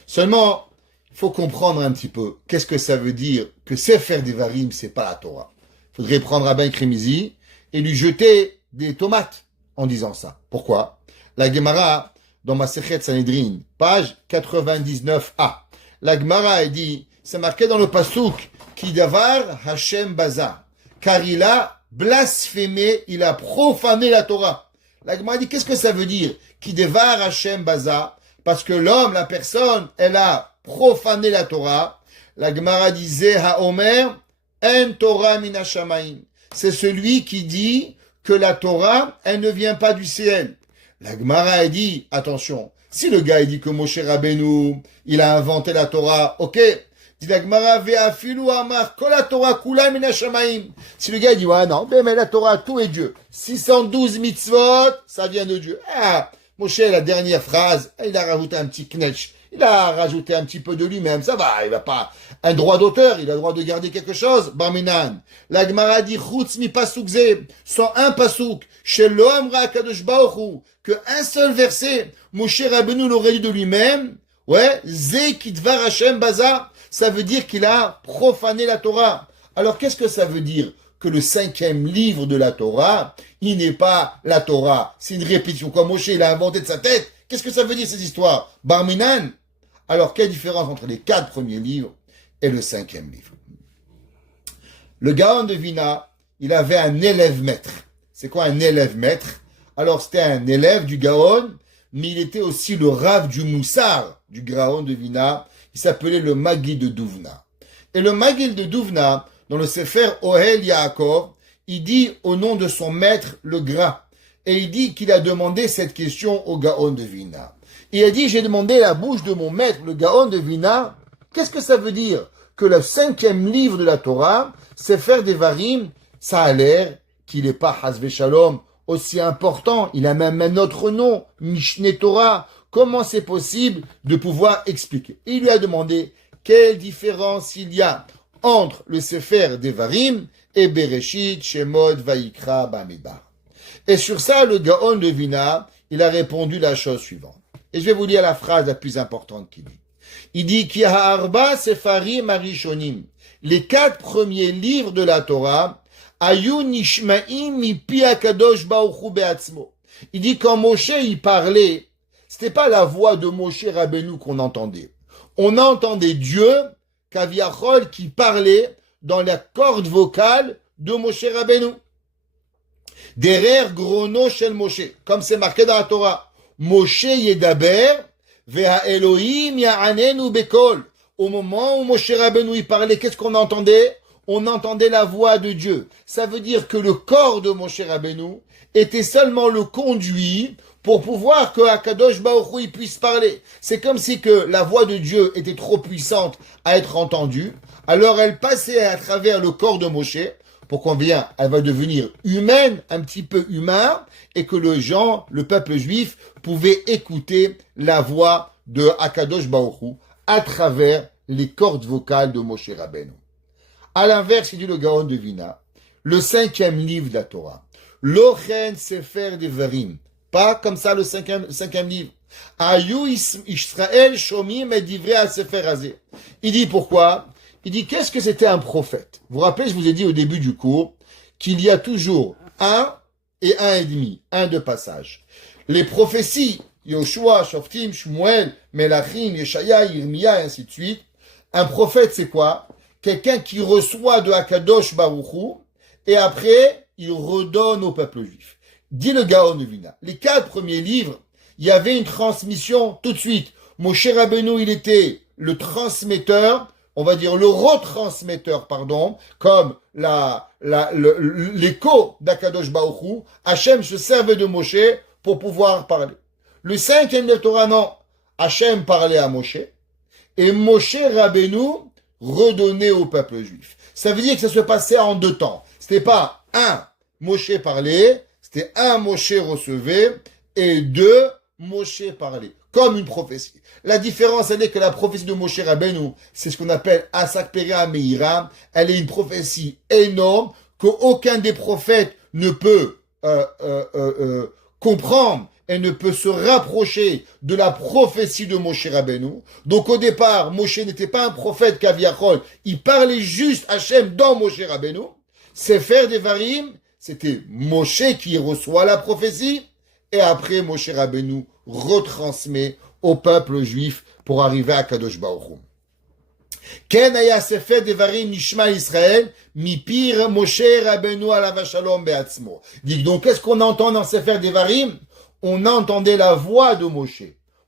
Seulement, il faut comprendre un petit peu, qu'est-ce que ça veut dire que Sefer Devarim, c'est pas la Torah. Il faudrait prendre Rabbi Krimizi et lui jeter des tomates en disant ça. Pourquoi? La Gemara, dans Masechet Sanhedrin, page 99a, la Gemara dit, c'est marqué dans le Pasuk, Ki davar Hashem baza, car il a blasphémé, il a profané la Torah. La Gemara dit, qu'est-ce que ça veut dire? Ki davar Hashem baza, parce que l'homme, la personne, elle a profané la Torah. La Gemara disait, Haomer, en Torah mina shamayim. C'est celui qui dit que la Torah, elle ne vient pas du ciel. La Gemara a dit, attention, si le gars il dit que Moshe Rabbeinu, il a inventé la Torah, ok. Dit la Gemara, ve'afilu amar kol la Torah kula mina shamayim. Si le gars il dit, ouais, non, mais la Torah, tout est Dieu. 612 mitzvot, ça vient de Dieu. Ah, Moshe, la dernière phrase, il a rajouté un petit knetch. Il a rajouté un petit peu de lui-même, ça va, il n'a pas un droit d'auteur, il a le droit de garder quelque chose. Barminan. La Gemara dit, chutz mi pasuk ze, sans un pasuk, chez l'homme Kadosh Baruch Hu, que un seul verset, Moshe Rabbeinu l'aurait dit de lui-même, ouais, ze kitvar Hashem baza, ça veut dire qu'il a profané la Torah. Alors qu'est-ce que ça veut dire? Que le 5e livre de la Torah, il n'est pas la Torah, c'est une répétition. Comme Moshe, il a inventé de sa tête, qu'est-ce que ça veut dire ces histoires? Barminan. Alors, quelle différence entre les 4 premiers livres et le 5e livre? Le Gaon de Vina, il avait un élève maître. C'est quoi un élève maître? Alors, c'était un élève du Gaon, mais il était aussi le Rav du Moussar du Gaon de Vina. Il s'appelait le Maguil de Douvna. Et le Maguil de Douvna, dans le Sefer Ohel Yaakov, il dit au nom de son maître, le Gras. Et il dit qu'il a demandé cette question au Gaon de Vina. Il a dit, j'ai demandé la bouche de mon maître, le Gaon de Vina, qu'est-ce que ça veut dire? Que le 5e livre de la Torah, Sefer Devarim, ça a l'air qu'il n'est pas Hasve Shalom aussi important. Il a même un autre nom, Mishneh Torah. Comment c'est possible de pouvoir expliquer? Il lui a demandé quelle différence il y a entre le Sefer Devarim et Bereshit, Shemot, Vayikra, Bamidbar. Et sur ça, le Gaon de Vina, il a répondu la chose suivante. Et je vais vous lire la phrase la plus importante qu'il dit. Il dit Ki ha'arba sefarim arishonim. Les 4 premiers livres de la Torah, ayu nishma'im mipi hakadosh baruch hu be'atzmo. Il dit quand Moshe y parlait, c'était pas la voix de Moshe Rabbeinu qu'on entendait. On entendait Dieu, Kaviachol, qui parlait dans la corde vocale de Moshe Rabbeinu. Derrière grono shel Moshe, comme c'est marqué dans la Torah. Moshe yedaber, veha Elohim ya'anenu bekol. Au moment où Moshe Rabbeinu y parlait, qu'est-ce qu'on entendait? on entendait la voix de Dieu. Ça veut dire que le corps de Moshe Rabbeinu était seulement le conduit pour pouvoir que Akadosh Baruch Hu puisse parler. C'est comme si que la voix de Dieu était trop puissante à être entendue. Alors elle passait à travers le corps de Moshe pour qu'on vienne, elle va devenir humaine, un petit peu humain, et que le peuple juif, pouvait écouter la voix de Akadosh Baruch Hu à travers les cordes vocales de Moshe Rabbeinu. À l'inverse, il dit le Gaon de Vina, le 5e livre de la Torah, Lochen Sefer Devarim, pas comme ça le 5e livre. Ayu Israël Shomim et Divrei Sefer Hazeh. Il dit pourquoi? Il dit qu'est-ce que c'était un prophète? Vous vous rappelez, je vous ai dit au début du cours qu'il y a toujours un et un et demi, un de passage. Les prophéties, Yoshua, Shoftim, Shmuel, Melachim, Yeshaya, Yirmiya, et ainsi de suite. Un prophète, c'est quoi? Quelqu'un qui reçoit de Hakadosh Baruch Hu, et après, il redonne au peuple juif. Dit le Gaon de Vina. Les 4 premiers livres, il y avait une transmission tout de suite. Moshe Rabbeinu, il était le transmetteur, on va dire le retransmetteur, pardon, comme l'écho d'Akadosh Baruch Hu. Hachem se servait de Moshe pour pouvoir parler. Le 5e de Torah, non. Hachem parlait à Moshe, et Moshe Rabbeinu redonnait au peuple juif. Ça veut dire que ça se passait en 2 temps. C'était pas un, Moshe parlait, c'était un, Moshe recevait, et 2, Moshe parlait. Comme une prophétie. La différence, elle est que la prophétie de Moshe Rabbeinu, c'est ce qu'on appelle Asak Pera Meira. Elle est une prophétie énorme qu'aucun des prophètes ne peut comprendre et ne peut se rapprocher de la prophétie de Moshe Rabbeinu. Donc au départ, Moshe n'était pas un prophète Kaviachol. Il parlait juste Hachem dans Moshe Rabbeinu. Sefer Devarim, c'était Moshe qui reçoit la prophétie. Et après, Moshe Rabbeinu retransmet au peuple juif pour arriver à Kadosh Baruch Hu. Ken aya sefer devarim nishma Israël mipir Moshe Rabbeinu alav shalom be'atzmo. Dit donc qu'est-ce qu'on entend dans sefer devarim? On entendait la voix de Moshe.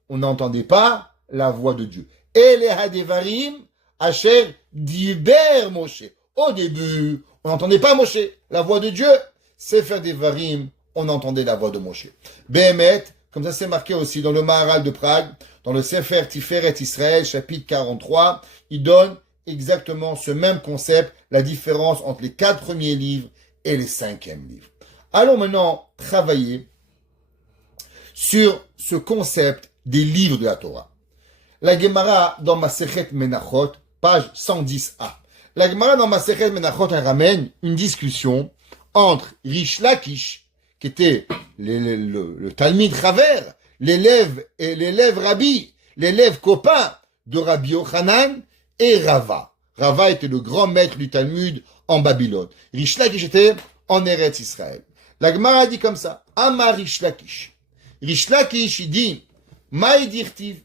On n'entendait pas la voix de Dieu. Eleha devarim asher diber Moshe. Au début, on n'entendait pas Moshe, la voix de Dieu. Sefer devarim, on entendait la voix de Moshe. Behemet, comme ça c'est marqué aussi dans le Maharal de Prague, dans le Sefer Tiferet Israël, chapitre 43, il donne exactement ce même concept, la différence entre les 4 premiers livres et les 5e livre. Allons maintenant travailler sur ce concept des livres de la Torah. La Gemara dans Masechet Menachot, page 110a. La Gemara dans Masechet Menachot, elle ramène une discussion entre Rish Lakish, qui était le Talmid Chaver, l'élève Rabbi, l'élève copain de Rabbi Yochanan et Rava. Rava était le grand maître du Talmud en Babylone. Rish Lakish était en Eretz Israël. La Gemara dit comme ça, Amar Rish Lakish. Rish Lakish, il dit, Maï dirtiv.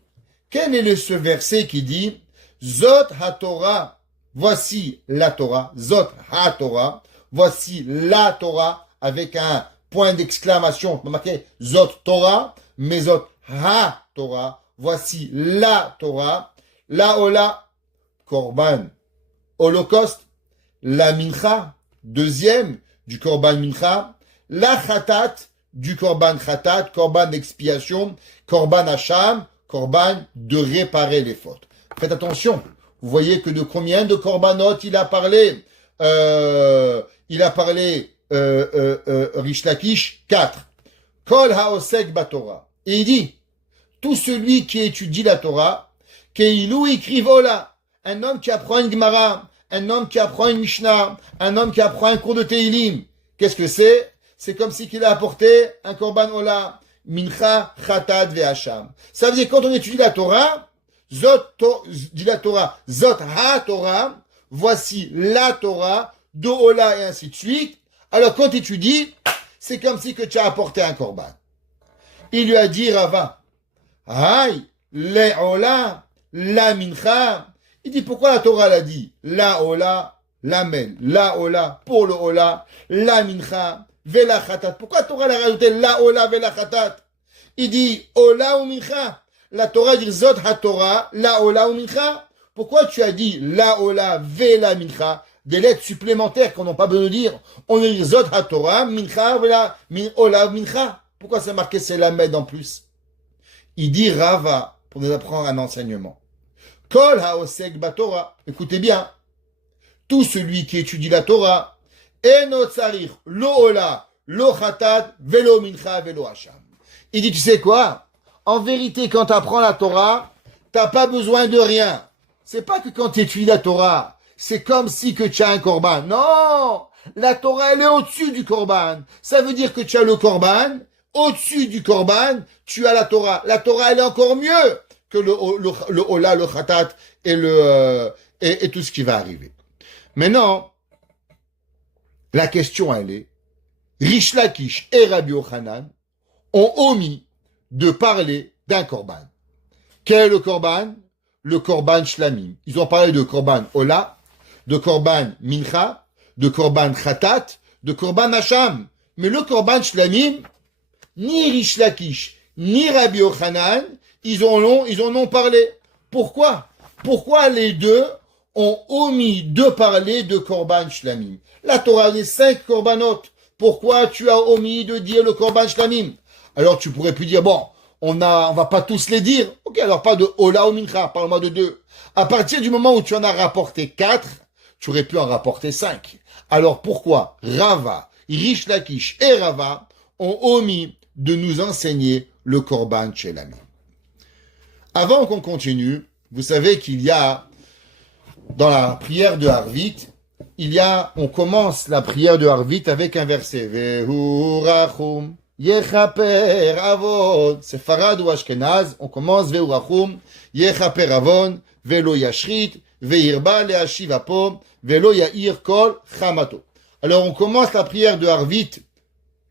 Quel est ce verset qui dit, Zot HaTorah, voici la Torah, Zot HaTorah, voici la Torah, avec un point d'exclamation, marqué Zot Torah, mais Zot HaTorah, voici la Torah, la Ola, Korban, Holocauste, la Mincha, deuxième du Korban Mincha, la Khatat, du Korban Khatat, Korban d'expiation, Korban Hacham, Korban de réparer les fautes. Faites attention, vous voyez que de combien de Korbanot il a parlé? Rish Lakish, 4. Kol haosek batorah. Et il dit, tout celui qui étudie la Torah, keilu ikrivola, un homme qui apprend une Gemara, un homme qui apprend une Mishnah, un homme qui apprend un cours de Teilim. Qu'est-ce que c'est? C'est comme si qu'il a apporté un Korban Ola, Mincha, Khatat, Ve'acham. Ça veut dire quand on étudie la Torah, Zot ha-Torah, voici la Torah, do Ola et ainsi de suite. Alors quand tu étudies, c'est comme si que tu as apporté un Korban. Il lui a dit Rava, Aïe, le Ola, la Mincha. Il dit pourquoi la Torah l'a dit? La Ola, l'amen, la Ola, pour le Ola, la Mincha, Vela Khatat. Pourquoi la Torah l'a rajouté la Ola, Vela Khatat? Il dit Ola ou Mincha. La Torah dit Zot ha-Torah, la Ola ou Mincha. Pourquoi tu as dit la Ola, Vela Mincha? des lettres supplémentaires qu'on n'a pas besoin de dire. On est Zot HaTorah, Mincha, voilà, Olav, Mincha. Pourquoi c'est marqué c'est la Med en plus? Il dit Rava, pour nous apprendre un enseignement. Kol HaOsek BaTorah. Écoutez bien. Tout celui qui étudie la Torah, Eno Tsarir, Lo Ola, Lo Chatat, Velo Mincha, Velo Hasham. Il dit, tu sais quoi? En vérité, quand tu apprends la Torah, t'as pas besoin de rien. C'est pas que quand tu étudies la Torah, c'est comme si que tu as un korban. Non! La Torah, elle est au-dessus du korban. Ça veut dire que tu as le korban, au-dessus du korban, tu as la Torah. La Torah, elle est encore mieux que le Ola, le Khatat et tout ce qui va arriver. Maintenant, la question, elle est, Rish Lakish et Rabbi Yochanan ont omis de parler d'un korban. Quel est le korban? Le korban shlamim. Ils ont parlé de korban Ola, de korban Mincha, de korban Khatat, de korban Hasham. Mais le korban shlamim, ni Rish Lakish, ni Rabbi Yochanan, ils en ont parlé. Pourquoi? Pourquoi les deux ont omis de parler de korban shlamim? La Torah a les 5 korbanot. Pourquoi tu as omis de dire le korban shlamim? Alors tu pourrais plus dire, bon, on va pas tous les dire. Ok, alors pas de Ola ou Mincha, parle-moi de 2. À partir du moment où tu en as rapporté 4, tu aurais pu en rapporter 5. Alors pourquoi Rava, Rish Lakish et Rava ont omis de nous enseigner le korban shlamim? Avant qu'on continue, vous savez qu'il y a, dans la prière de Harvit, on commence la prière de Harvit avec un verset. Vehu rachum, yechaper avon. C'est Farad ou Ashkenaz. On commence Vehu rachum, yechaper avon, velo yashrit, veirba leashiv apo, velo yair kol chamato. Alors on commence la prière de Harvit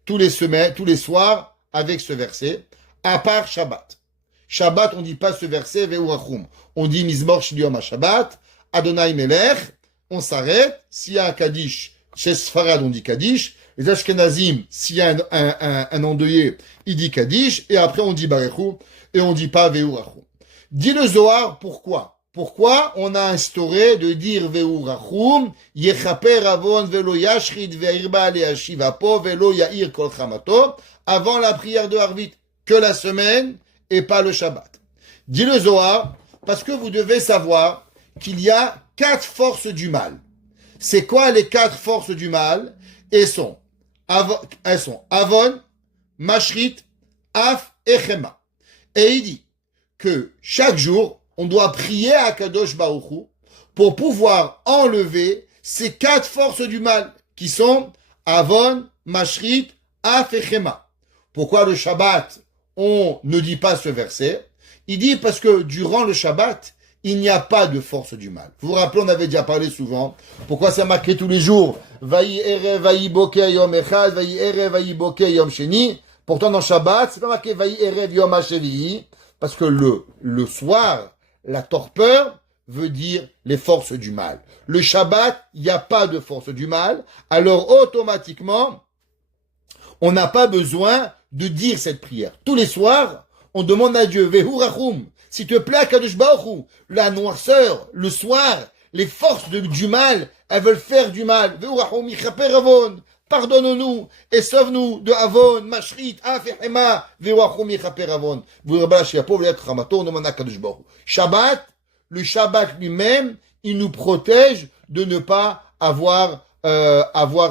tous les soirs avec ce verset, à part Shabbat. Shabbat, on dit pas ce verset, Vehu rachum. On dit Mizmor Shel Yom HaShabbat, Adonai Melech. On s'arrête. S'il y a un Kaddish, chez Sfarad, on dit Kaddish. Les Ashkenazim, s'il y a un endeuillé, il dit Kaddish. Et après, on dit Barechou. Et on dit pas Vehu rachum. Dit le Zohar, pourquoi? Pourquoi on a instauré de dire Vehu rachum, Yechaper avon velo yashrit veirba leashiv apo velo yair kol chamato, avant la prière de Harvit, que la semaine et pas le Shabbat. Dit le Zohar, parce que vous devez savoir qu'il y a 4 forces du mal. C'est quoi les 4 forces du mal? Elles sont Avon, Mashrit, Af et Chema. Et il dit que chaque jour, on doit prier à Kadosh Baruch Hu pour pouvoir enlever ces 4 forces du mal qui sont Avon, Mashrit, Af et Chema. Pourquoi le Shabbat, on ne dit pas ce verset? Il dit parce que durant le Shabbat, il n'y a pas de force du mal. Vous vous rappelez, on avait déjà parlé souvent. Pourquoi c'est marqué tous les jours? Vayi ere, vayi boke yom echad, vayi ere, vayi boke yom sheni. Pourtant, dans Shabbat, c'est pas marqué vayi ere yom hashevi'i. Parce que le soir, la torpeur veut dire les forces du mal. Le Shabbat, il n'y a pas de force du mal. Alors, automatiquement, on n'a pas besoin de dire cette prière. Tous les soirs, on demande à Dieu, Vehu rachum. S'il te plaît, Kadosh Baruch Hu, la noirceur, le soir, les forces du mal, elles veulent faire du mal. Vehu rachum, Yechaper avon. Pardonne-nous et sauve-nous de Avon, Mashrit, Af et Hema, Vehu rachum, Yechaper avon. Shabbat, le Shabbat lui-même, il nous protège de ne pas avoir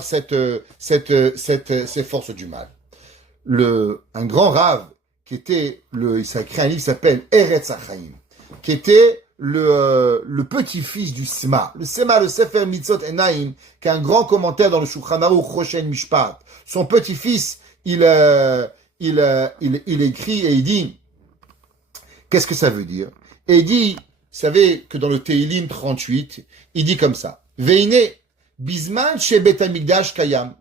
ces forces du mal. Un grand rave il s'est écrit un livre qui s'appelle Eretz HaChaim, qui était le petit-fils du Sema. Le Sema, le Sefer Mitzot Enaim, qui a un grand commentaire dans le Shulchan Aruch Roshen Mishpat. Son petit-fils, il écrit et il dit, qu'est-ce que ça veut dire? Et il dit, vous savez que dans le Teilim 38, il dit comme ça, Veine, Bisman she Bet HaMikdash Kayam.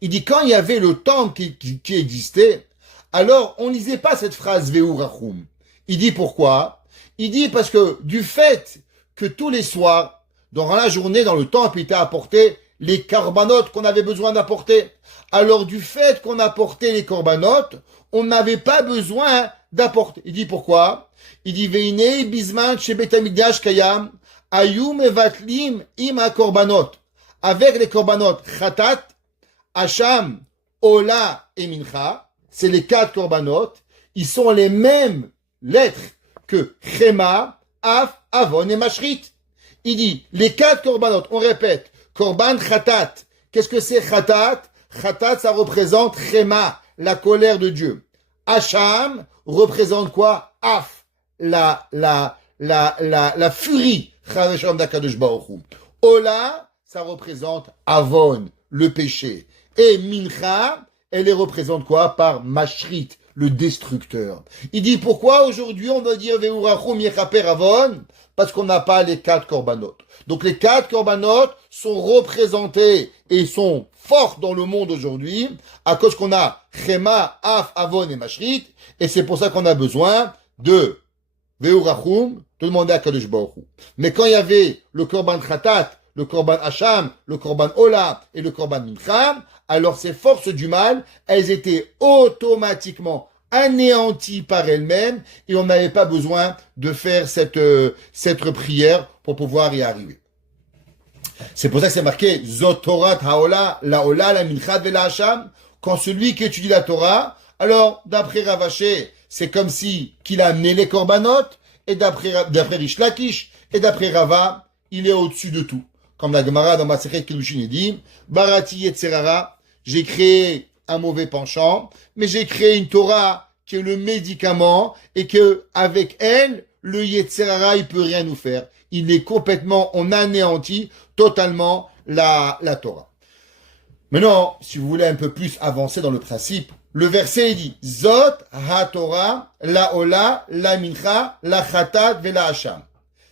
Il dit, quand il y avait le temple qui existait, alors, on lisait pas cette phrase Vehu rachum. Il dit pourquoi? Il dit parce que du fait que tous les soirs, durant la journée, dans le temple, il était apporté les corbanotes qu'on avait besoin d'apporter. Alors, du fait qu'on apportait les corbanotes, on n'avait pas besoin d'apporter. Il dit pourquoi? Il dit Veine bisman she Bet HaMikdash kayam ayu mevatlim im korbanot. avec les korbanot Khatat, Hacham, Ola et Mincha, c'est les 4 korbanot, ils sont les mêmes lettres que Chema, Af, Avon et Mashrit. Il dit, les 4 korbanot, on répète, korban Khatat. Qu'est-ce que c'est Khatat? Khatat, ça représente Chema, la colère de Dieu. Hacham représente quoi? Af, la furie. Ola, ça représente Avon, le péché. Et Mincha, elle les représente quoi? Par Mashrit, le destructeur. Il dit pourquoi aujourd'hui on doit dire Ve'urachum Yechaper Avon? Parce qu'on n'a pas les 4 korbanot. Donc les 4 korbanot sont représentés et sont forts dans le monde aujourd'hui à cause qu'on a Chema, Af, Avon et Mashrit. Et c'est pour ça qu'on a besoin de Ve'urachum, de demander à Kadosh Baruch Hu. Mais quand il y avait le korban Khatat, le korban Hacham, le korban Ola et le korban Mincha, alors ces forces du mal, elles étaient automatiquement anéanties par elles-mêmes et on n'avait pas besoin de faire cette prière pour pouvoir y arriver. C'est pour ça que c'est marqué Zotorat Haola, la Ola, la Mincha et la Hacham. Quand celui qui étudie la Torah, alors d'après Ravaché, c'est comme si qu'il a amené les korbanot, et d'après Rish Lakish, et d'après Rava, il est au-dessus de tout. Comme la Gemara dans Masechet Kiddushin dit, Barati Yetzerara, j'ai créé un mauvais penchant, mais j'ai créé une Torah qui est le médicament, et que avec elle, le Yetzerara, il peut rien nous faire. Il est complètement, on anéantit totalement la Torah. Maintenant, si vous voulez un peu plus avancer dans le principe, le verset dit Zot ha-Torah, la Ola, la Mincha, la Khatat, ve la Hacham.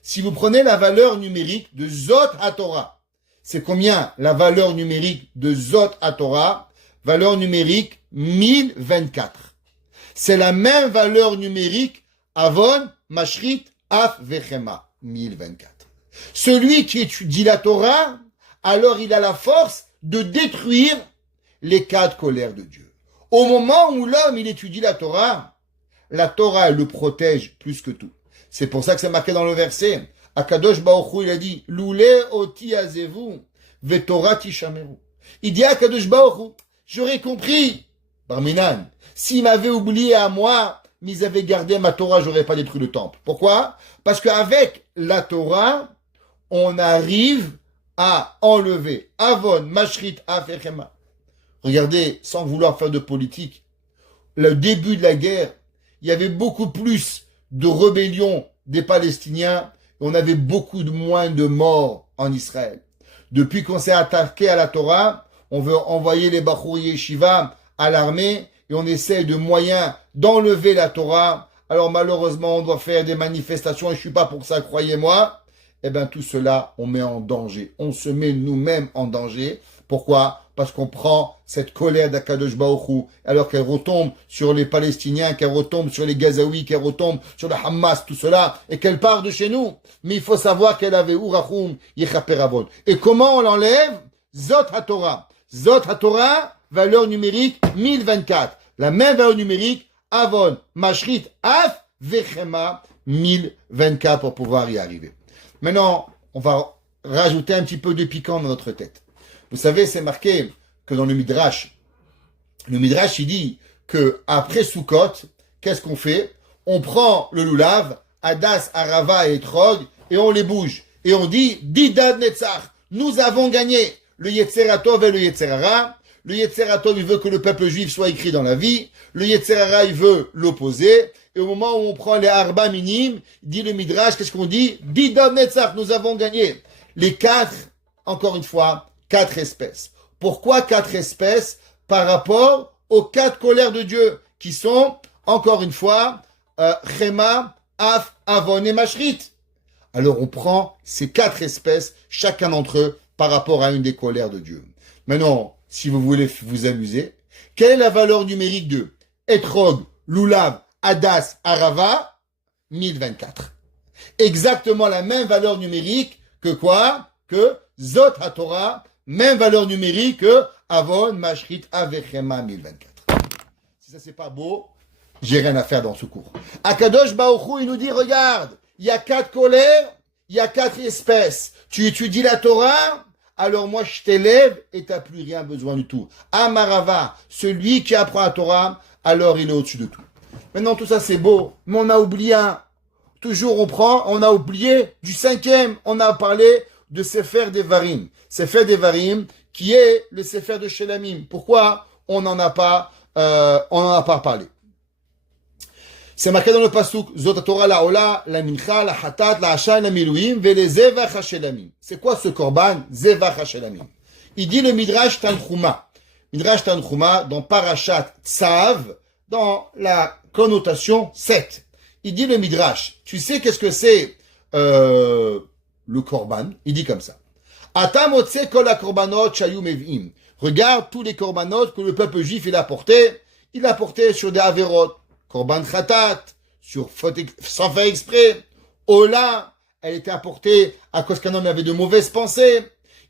Si vous prenez la valeur numérique de Zot ha-Torah, c'est combien la valeur numérique de Zot ha-Torah? Valeur numérique 1024. C'est la même valeur numérique Avon, Mashrit, Af, Vechema, 1024. Celui qui étudie la Torah, alors il a la force de détruire les 4 colères de Dieu. Au moment où l'homme, il étudie la Torah, elle le protège plus que tout. C'est pour ça que c'est marqué dans le verset. Akadosh Baruch Hu, il a dit, Loulé oti azevu, vetorah tishameru. Il dit à Akadosh Baruch Hu, j'aurais compris, Barminan, s'il m'avait oublié à moi, mais ils avaient gardé ma Torah, j'aurais pas détruit le temple. Pourquoi? Parce qu'avec la Torah, on arrive à enlever Avon, Mashrit, Afechema. Regardez, sans vouloir faire de politique, le début de la guerre, il y avait beaucoup plus de rébellions des Palestiniens et on avait beaucoup moins de morts en Israël. Depuis qu'on s'est attaqué à la Torah, on veut envoyer les Bachour Yeshiva à l'armée et on essaie de moyens d'enlever la Torah. Alors malheureusement, on doit faire des manifestations et je suis pas pour ça, croyez-moi. Eh bien, tout cela, on met en danger. On se met nous-mêmes en danger. Pourquoi? Parce qu'on prend cette colère d'Akadosh Baruch Hu, alors qu'elle retombe sur les Palestiniens, qu'elle retombe sur les Gazaouis, qu'elle retombe sur le Hamas, tout cela, et qu'elle part de chez nous. Mais il faut savoir qu'elle avait Urachum Yechaper Avon. Et comment on l'enlève? Zot HaTorah. Zot HaTorah, valeur numérique 1024. La même valeur numérique, Avon, Mashrit, Af, Vechema, 1024 pour pouvoir y arriver. Maintenant, on va rajouter un petit peu de piquant dans notre tête. Vous savez, c'est marqué que dans le Midrash, il dit que après Sukkot, qu'est-ce qu'on fait? On prend le lulav, Hadas, Arava et Etrog, et on les bouge. Et on dit, Didad Netzach, nous avons gagné le Yetzeratov et le Yetzerara. Le Yetzeratov, il veut que le peuple juif soit écrit dans la vie. Le Yetzerara, il veut l'opposer. Et au moment où on prend les Arba Minim, dit le Midrash, qu'est-ce qu'on dit? Didad Netzach, nous avons gagné. Les 4, encore une fois, 4 espèces. Pourquoi 4 espèces par rapport aux 4 colères de Dieu qui sont, encore une fois, Chema, Af, Avon et Mashrit. Alors on prend ces 4 espèces, chacun d'entre eux, par rapport à une des colères de Dieu. Maintenant, si vous voulez vous amuser, quelle est la valeur numérique de Etrog, Lulav, Hadas, Arava? 1024. Exactement la même valeur numérique que quoi? Que Zot HaTorah, même valeur numérique que Avon, Mashrit, Avechema 1024. Si ça c'est pas beau, j'ai rien à faire dans ce cours. Akadosh Baruch Hu, il nous dit, regarde, il y a 4 colères, il y a 4 espèces. Tu étudies la Torah, alors moi je t'élève et t'as plus rien besoin du tout. Amarava, celui qui apprend la Torah, alors il est au-dessus de tout. Maintenant tout ça c'est beau, mais on a oublié toujours on a oublié du cinquième, on a parlé de Sefer Devarim. Sefer Devarim qui est le Sefer de Shelamim. Pourquoi on n'en a pas parlé? C'est marqué dans le pasuk, Zot Torah la Ola, la Mincha, la Hatat, la Hashan, la Miluim, ve le Zevach HaShelamim. C'est quoi ce korban? Zevach HaShelamim. Il dit le Midrash Tanchuma. Midrash Tanchuma, dans Parashat Tzav, dans la connotation 7. Il dit le Midrash. Tu sais qu'est-ce que c'est le korban? Il dit comme ça. Ata motze kol ha-korbanot shayu mev'im. Regarde tous les korbanot que le peuple juif il a porté. Il a porté sur des averot. Korban Khatat, sur faute, sans faire exprès. Ola, elle était apportée à cause qu'un homme avait de mauvaises pensées.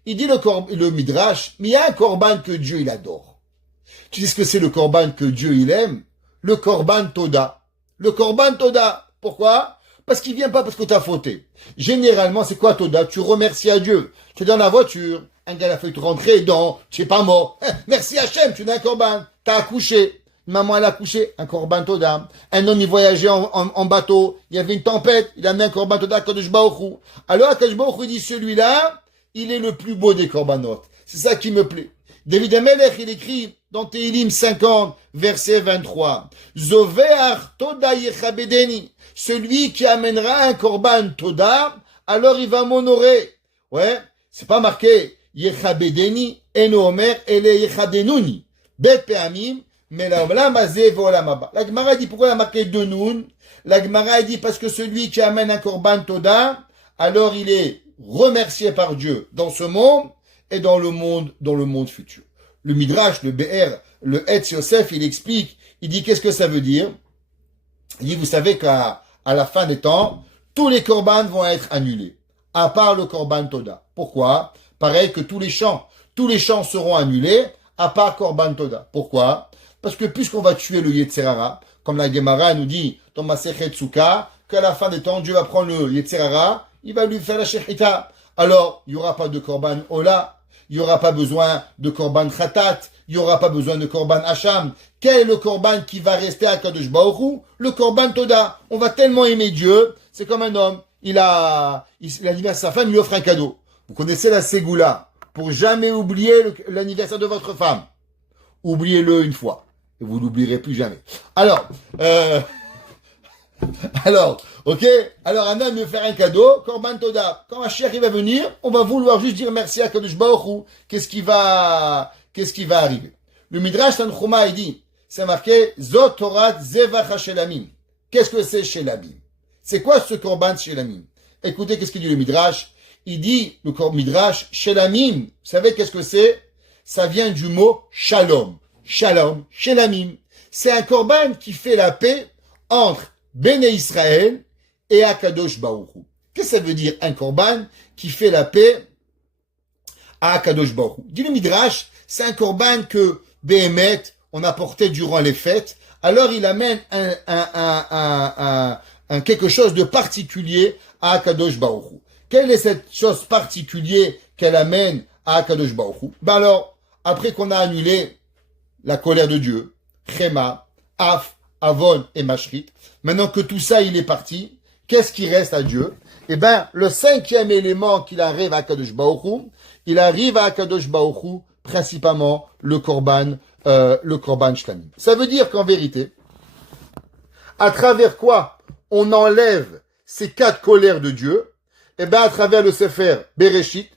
Il dit le Midrash, mais il y a un korban que Dieu il adore. Tu sais ce que c'est le korban que Dieu il aime? Le korban Toda. Le korban Toda. Pourquoi? Parce qu'il vient pas parce que tu as fauté. Généralement, c'est quoi Toda? Tu remercies à Dieu. Tu es dans la voiture, un gars a fait te rentrer dedans, tu es pas mort. Merci Hachem, tu as un korban. Tu as accouché. Maman, elle a couché, un korban Toda. Un homme, il voyageait en bateau, il y avait une tempête, il a mis un korban Toda à Kadosh Baruch Hu. Alors, à Kadosh Baruch Hu, il dit, celui-là, il est le plus beau des korbanot. C'est ça qui me plaît. David Amelech, il écrit dans Tehilim 50, verset 23. Zoveach Toda Yechabedeni. Celui qui amènera un korban Toda, alors il va m'honorer. Ouais, c'est pas marqué Yechabedeni, Eno Omer, Ele Yechadenuni. Bet Peamim, mais la Gemara dit pourquoi il a marqué deux noun. La Gemara dit parce que celui qui amène un korban Toda, alors il est remercié par Dieu dans ce monde et dans le monde futur. Le Midrash, le BR, le Etz Yosef, il explique, il dit qu'est-ce que ça veut dire? Il dit vous savez qu'à la fin des temps, tous les korbans vont être annulés, à part le korban Toda. Pourquoi? Pareil que tous les chants seront annulés, à part korban Toda. Pourquoi? Parce que puisqu'on va tuer le Yetzerara, comme la Gemara nous dit dans Masechet Sukkah, qu'à la fin des temps, Dieu va prendre le Yetzerara, il va lui faire la Shechita. Alors, il n'y aura pas de Korban Ola, il n'y aura pas besoin de Korban Khatat, il n'y aura pas besoin de Korban Hacham. Quel est le Korban qui va rester à Kadosh Baruch Hu? Le Korban Toda. On va tellement aimer Dieu, c'est comme un homme, il a l'anniversaire de sa femme, il lui offre un cadeau. Vous connaissez la Ségoula. Pour jamais oublier l'anniversaire de votre femme. Oubliez-le une fois. Et vous l'oublierez plus jamais. Alors, ok. Alors, un homme veut faire un cadeau, Korban Toda. Quand un cher va venir, on va vouloir juste dire merci à Kadosh Baruch Hu. Qu'est-ce qui va arriver? Le Midrash Tanchuma, il dit, c'est marqué, Zot Torat Zevach HaShelamim. Qu'est-ce que c'est Shelamim? C'est quoi ce Korban Shelamim? Écoutez, qu'est-ce qu'il dit le Midrash? Il dit, le Midrash, Shelamim. Vous savez qu'est-ce que c'est? Ça vient du mot Shalom. Shalom, Shelamim. C'est un korban qui fait la paix entre Béné Israël et Akadosh Baruch Hu. Qu'est-ce que ça veut dire un korban qui fait la paix à Akadosh Baruch Hu? Dit le Midrash, c'est un korban que Béhémet, on a porté durant les fêtes. Alors il amène quelque chose de particulier à Akadosh Baruch Hu. Quelle est cette chose particulière qu'elle amène à Akadosh Baruch Hu? Ben alors, après qu'on a annulé la colère de Dieu, Chema, Af, Avon et Mashrit. Maintenant que tout ça, il est parti, qu'est-ce qui reste à Dieu? Eh ben, le cinquième élément qu'il arrive à Kadosh Baruch Hu, il arrive à Kadosh Baruch Hu, principalement le korban shlamim. Ça veut dire qu'en vérité, à travers quoi on enlève ces quatre colères de Dieu? Eh ben, à travers le Sefer Bereshit,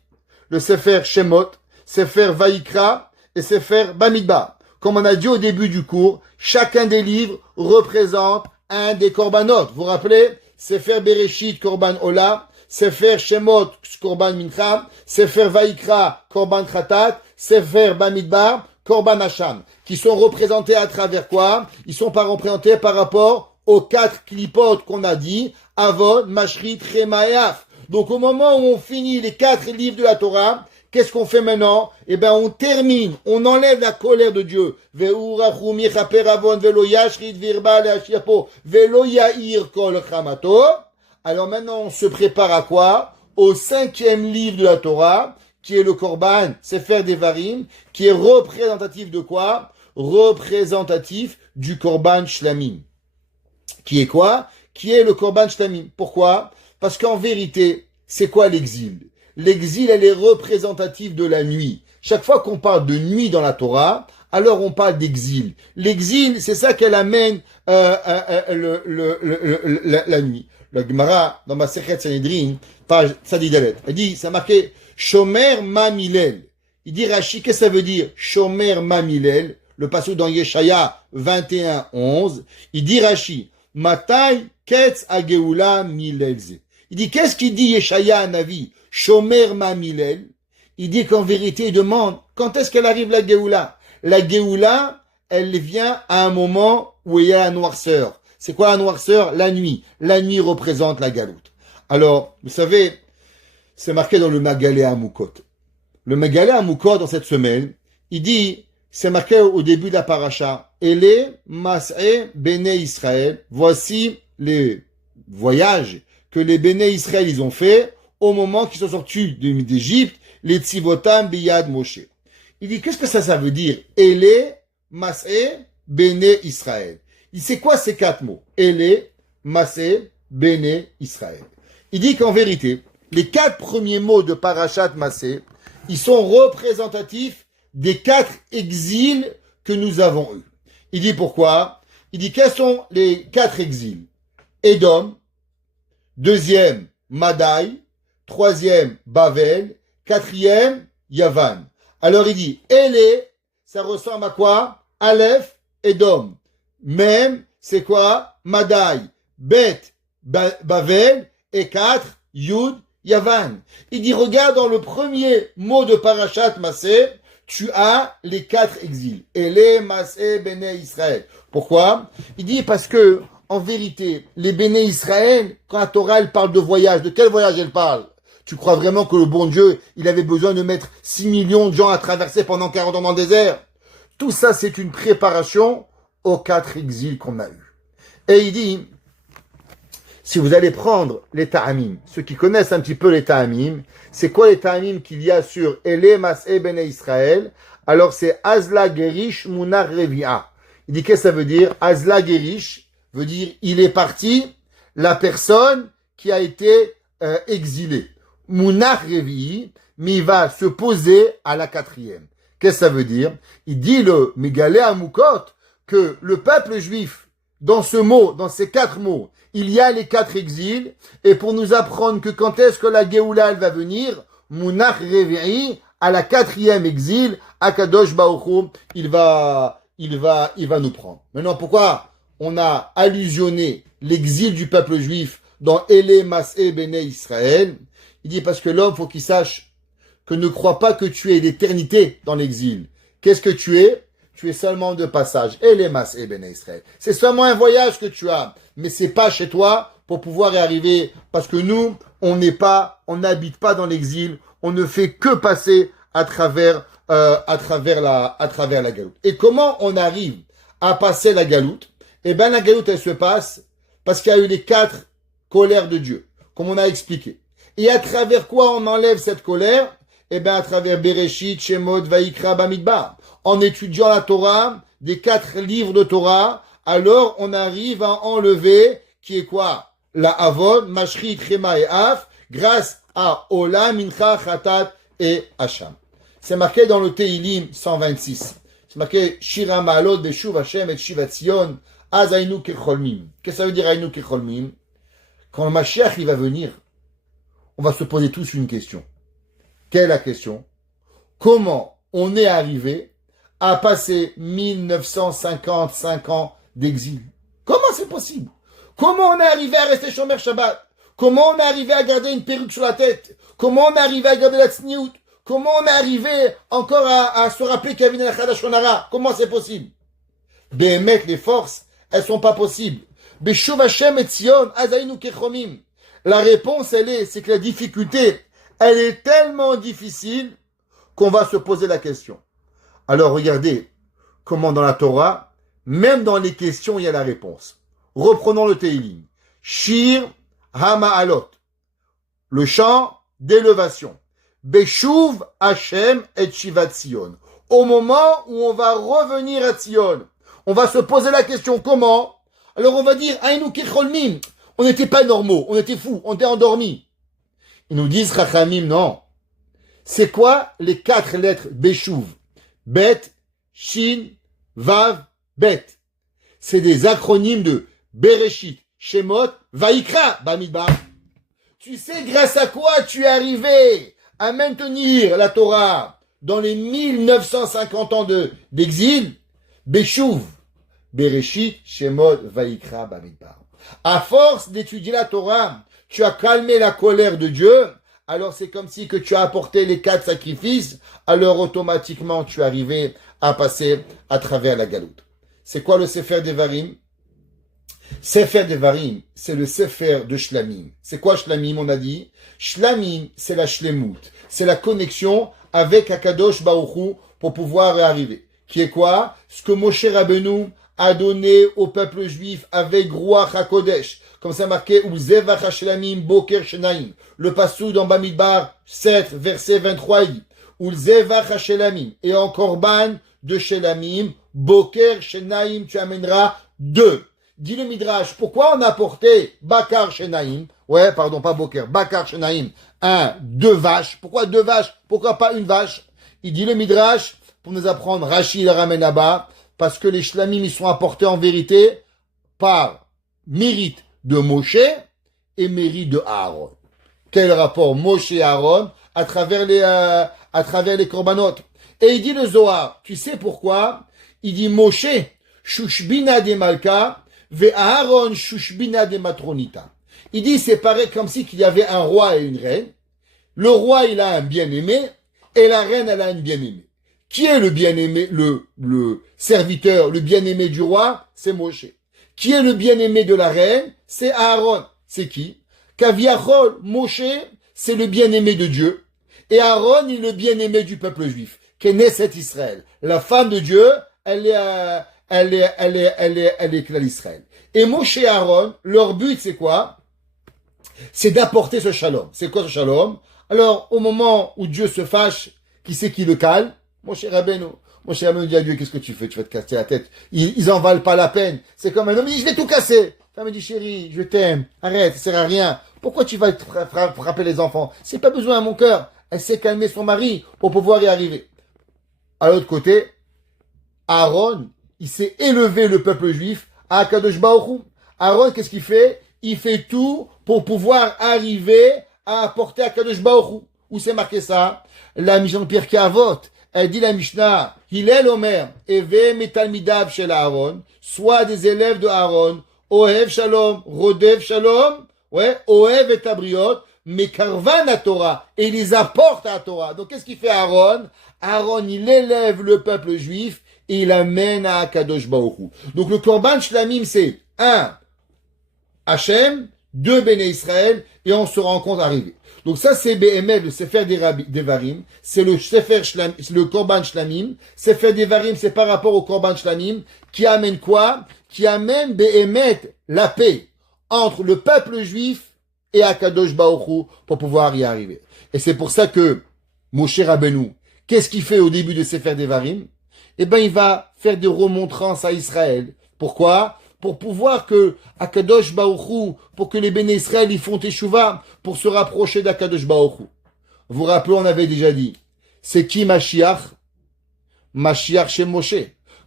le Sefer Shemot, Sefer Vaikra et Sefer Bamidbar. Comme on a dit au début du cours, chacun des livres représente un des korbanot. Vous vous rappelez? Sefer Bereshit, korban Ola, Sefer Shemot, korban Mincha, Sefer Vaikra, korban Khatat, Sefer Bamidbar, korban Hacham. Qui sont représentés à travers quoi? Ils sont pas représentés par rapport aux quatre clipotes qu'on a dit, Avon, Mashrit, Chema et Af. Donc au moment où on finit les quatre livres de la Torah, qu'est-ce qu'on fait maintenant? Eh ben, on termine, on enlève la colère de Dieu. Alors maintenant, on se prépare à quoi? Au cinquième livre de la Torah, qui est le Korban Sefer Devarim, qui est représentatif de quoi? Représentatif du Korban Shlamim. Qui est quoi? Qui est le Korban Shlamim. Pourquoi? Parce qu'en vérité, c'est quoi l'exil? L'exil, elle est représentative de la nuit. Chaque fois qu'on parle de nuit dans la Torah, alors on parle d'exil. L'exil, c'est ça qu'elle amène la nuit. Le Gemara, dans ma Sechet Sanhedrin, page Tzadidalet, elle dit, ça marqué Shomer Mamilel. Il dit Rashi, qu'est-ce que ça veut dire Shomer Mamilel? Le passage dans Yeshaya 21, 11. Il dit Rashi, Matai Ketz Ageula Milelze. Il dit, qu'est-ce qu'il dit Yeshaya à Navi? Shomer Mamilel. Il dit qu'en vérité, il demande, quand est-ce qu'elle arrive la Géoula? La Géoula, elle vient à un moment où il y a la noirceur. C'est quoi la noirceur? La nuit. La nuit représente la galoute. Alors, vous savez, c'est marqué dans le Magalé Amoukot. Le Magalé Amoukot, dans cette semaine, il dit, c'est marqué au début de la paracha, Ele Mas'e Bene Israël. Voici les voyages que les Béné Israël ils ont fait au moment qu'ils sont sortis d'Égypte, les Tzivotam Biyad Moshe. Il dit, qu'est-ce que ça veut dire? Ele Mas'e Béné Israël. Il sait quoi ces quatre mots? Ele Mas'e Béné Israël. Il dit qu'en vérité, les quatre premiers mots de Parashat Mas'e, ils sont représentatifs des quatre exils que nous avons eus. Il dit pourquoi? Il dit quels sont les quatre exils? Édom, deuxième, Madaï, troisième, Bavel, quatrième, Yavan. Alors il dit, Ele, ça ressemble à quoi? Aleph, Édom. Même, c'est quoi? Madaï, Bet, Bavel, et 4, Yud, Yavan. Il dit, regarde dans le premier mot de Parashat Mas'e, tu as les quatre exils. Ele, Mas'e, Béné Israël. Pourquoi? Il dit parce que, en vérité, les Béné Israël, quand la Torah elle parle de voyage, de quel voyage elle parle? Tu crois vraiment que le bon Dieu, il avait besoin de mettre 6 millions de gens à traverser pendant 40 ans dans le désert? Tout ça, c'est une préparation aux quatre exils qu'on a eus. Et il dit, si vous allez prendre les Ta'amim, ceux qui connaissent un petit peu les Ta'amim, c'est quoi les Ta'amim qu'il y a sur Ele Mas'e Bene Israël? Alors c'est Azla Gerish Munar Revi'a. Il dit qu'est-ce que ça veut dire? Azla Gerish veut dire il est parti, la personne qui a été exilée. Munar Revi'i, mais il va se poser à la quatrième. Qu'est-ce que ça veut dire? Il dit le Megalé Amoukot que le peuple juif, dans ce mot, dans ces quatre mots, il y a les quatre exils, et pour nous apprendre que quand est-ce que la Géoula elle va venir, Munach Revi'i, à la quatrième exil, Akadosh Baruch Hu, il va nous prendre. Maintenant, pourquoi on a allusionné l'exil du peuple juif dans Ele Mas'e Bene Israël? Il dit parce que l'homme, faut qu'il sache que ne crois pas que tu es l'éternité dans l'exil. Qu'est-ce que tu es? Tu es seulement de passage. Ele Mas'e Bene Israël. C'est seulement un voyage que tu as. Mais c'est pas chez toi pour pouvoir y arriver. Parce que nous, on n'habite pas dans l'exil. On ne fait que passer à travers la galoute. Et comment on arrive à passer la galoute? Eh bien, la galoute, elle se passe parce qu'il y a eu les quatre colères de Dieu, comme on a expliqué. Et à travers quoi on enlève cette colère? Eh bien, à travers Bereshit, Shemot, Vaikra, Bamidbar. En étudiant la Torah, des 4 livres de Torah, alors on arrive à enlever, qui est quoi? La Avon, Mashrit, Chema et Af, grâce à Ola, Mincha, Khatat et Hacham. C'est marqué dans le Teilim 126. C'est marqué Shira Ma'alot, Beshuv Hashem et Shiva Tzion, Az Ainu Kecholmim. Qu'est-ce que ça veut dire Ainu Kecholmim? Quand le Mashiach il va venir, on va se poser tous une question. Quelle est la question? Comment on est arrivé à passer 1955 ans d'exil? Comment c'est possible? Comment on est arrivé à rester Shomer Shabbat? Comment on est arrivé à garder une perruque sur la tête? Comment on est arrivé à garder la tsniout? Comment on est arrivé encore à se rappeler qu'il y avait une Chadash Shonara? Comment c'est possible? Béhémet, les forces, elles sont pas possibles. Beshuv Hashem et Tzion, Azainu Kechomim. La réponse, c'est que la difficulté, elle est tellement difficile qu'on va se poser la question. Alors regardez comment dans la Torah, même dans les questions, il y a la réponse. Reprenons le Teilim. Shir Hama'alot, le chant d'élévation. Beshuv Hashem et Shivat Sion. Au moment où on va revenir à Sion, on va se poser la question comment? Alors on va dire Aïnou Kecholmim. On n'était pas normaux, on était fous, on était endormis. Ils nous disent Chachamim, non. C'est quoi les 4 lettres Beshuv? Bet, Shin, Vav, Bet. C'est des acronymes de Bereshit, Shemot, Vaikra, Bamidbar. Tu sais grâce à quoi tu es arrivé à maintenir la Torah dans les 1950 ans d'exil? Beshuv, Bereshit, Shemot, Vaikra, Bamidbar. À force d'étudier la Torah, tu as calmé la colère de Dieu, alors c'est comme si que tu as apporté les 4 sacrifices, alors automatiquement tu es arrivé à passer à travers la galoute. C'est quoi le Sefer Devarim? Sefer Devarim, c'est le Sefer de Shlamim. C'est quoi Shlamim, on a dit? Shlamim, c'est la Shlemut. C'est la connexion avec Akadosh Baruch Hu pour pouvoir y arriver. Qui est quoi? Ce que Moshe Rabbeinu a donné au peuple juif avec Ruach HaKodesh. Comme c'est marqué, ou Zevach HaShlamim Boker Shenaim. Le passou dans Bamidbar 7, verset 23, il dit, ou Zevach HaShlamim. Et en Korban de Shelamim, Boker Shenaim, tu amèneras 2. Dit le Midrash, pourquoi on a porté Bakar Shenaim? Ouais, pardon, pas Boker, Bakar Shenaim. 2 vaches. Pourquoi 2 vaches? Pourquoi pas une vache? Il dit le Midrash, pour nous apprendre, Rashi le ramène là-bas, parce que les Shlamim, ils sont apportés en vérité par mérite de Moshe et mérite de Aaron. Quel rapport Moshe et Aaron à travers les korbanot? Et il dit le Zohar, tu sais pourquoi? Il dit Moshe, Shushbina de Malka, ve Aaron Shushbina de Matronita. Il dit c'est pareil comme si qu'il y avait un roi et une reine. Le roi, il a un bien-aimé et la reine, elle a une bien-aimée. Qui est le bien-aimé, le serviteur, le bien-aimé du roi? C'est Moshe. Qui est le bien-aimé de la reine? C'est Aaron. C'est qui? Kaviachol, Moshe, c'est le bien-aimé de Dieu. Et Aaron, il est le bien-aimé du peuple juif. Knesset Israël. La femme de Dieu, elle est Klal Israël. Et Moshe et Aaron, leur but, c'est quoi? C'est d'apporter ce shalom. C'est quoi ce shalom? Alors, au moment où Dieu se fâche, qui c'est qui le calme? Moshe Rabbeinu. Moshe Rabbeinu dit à Dieu, qu'est-ce que tu fais? Tu vas te casser la tête. Ils en valent pas la peine. C'est comme un homme, il dit, je vais tout casser. La femme dit, chérie, je t'aime. Arrête, ça sert à rien. Pourquoi tu vas frapper les enfants? C'est pas besoin à mon cœur. Elle sait calmer son mari pour pouvoir y arriver. À l'autre côté, Aaron, il s'est élevé le peuple juif à Akadosh Baruch Hu. Aaron, qu'est-ce qu'il fait? Il fait tout pour pouvoir arriver à apporter Akadosh Baruch Hu. Où c'est marqué ça? La mission de Pirkei Avot. Elle dit la Mishnah, Hillel Omer, Eve metalmidav shel Aaron, soit des élèves de Aaron, Ohev Shalom, Rodev Shalom, ouais, Ohev et Tabriot, Mekarvan à Torah, et il les apporte à la Torah. Donc qu'est-ce qu'il fait Aaron? Aaron, il élève le peuple juif et il amène à Akadosh Baruch Hu. Donc le Korban Shlamim, c'est 1, Hachem, 2, Béné Israël, et on se rend compte arrivé. Donc ça, c'est BML, le Sefer Devarim, c'est le Sefer Shlamim, le Korban Shlamim. Sefer Devarim, c'est par rapport au Korban Shlamim, qui amène quoi? Qui amène BML, la paix, entre le peuple juif et Akadosh Baruch Hu, pour pouvoir y arriver. Et c'est pour ça que, Moshe Rabbeinu, qu'est-ce qu'il fait au début de Sefer Devarim? Eh ben, il va faire des remontrances à Israël. Pourquoi? Pour pouvoir que Akadosh Baruch Hu, pour que les Béné Israël, ils font Teshuvah, pour se rapprocher d'Akadosh Baruch Hu. Vous vous rappelez, on avait déjà dit, c'est qui Mashiach? Mashiach chez Moshe.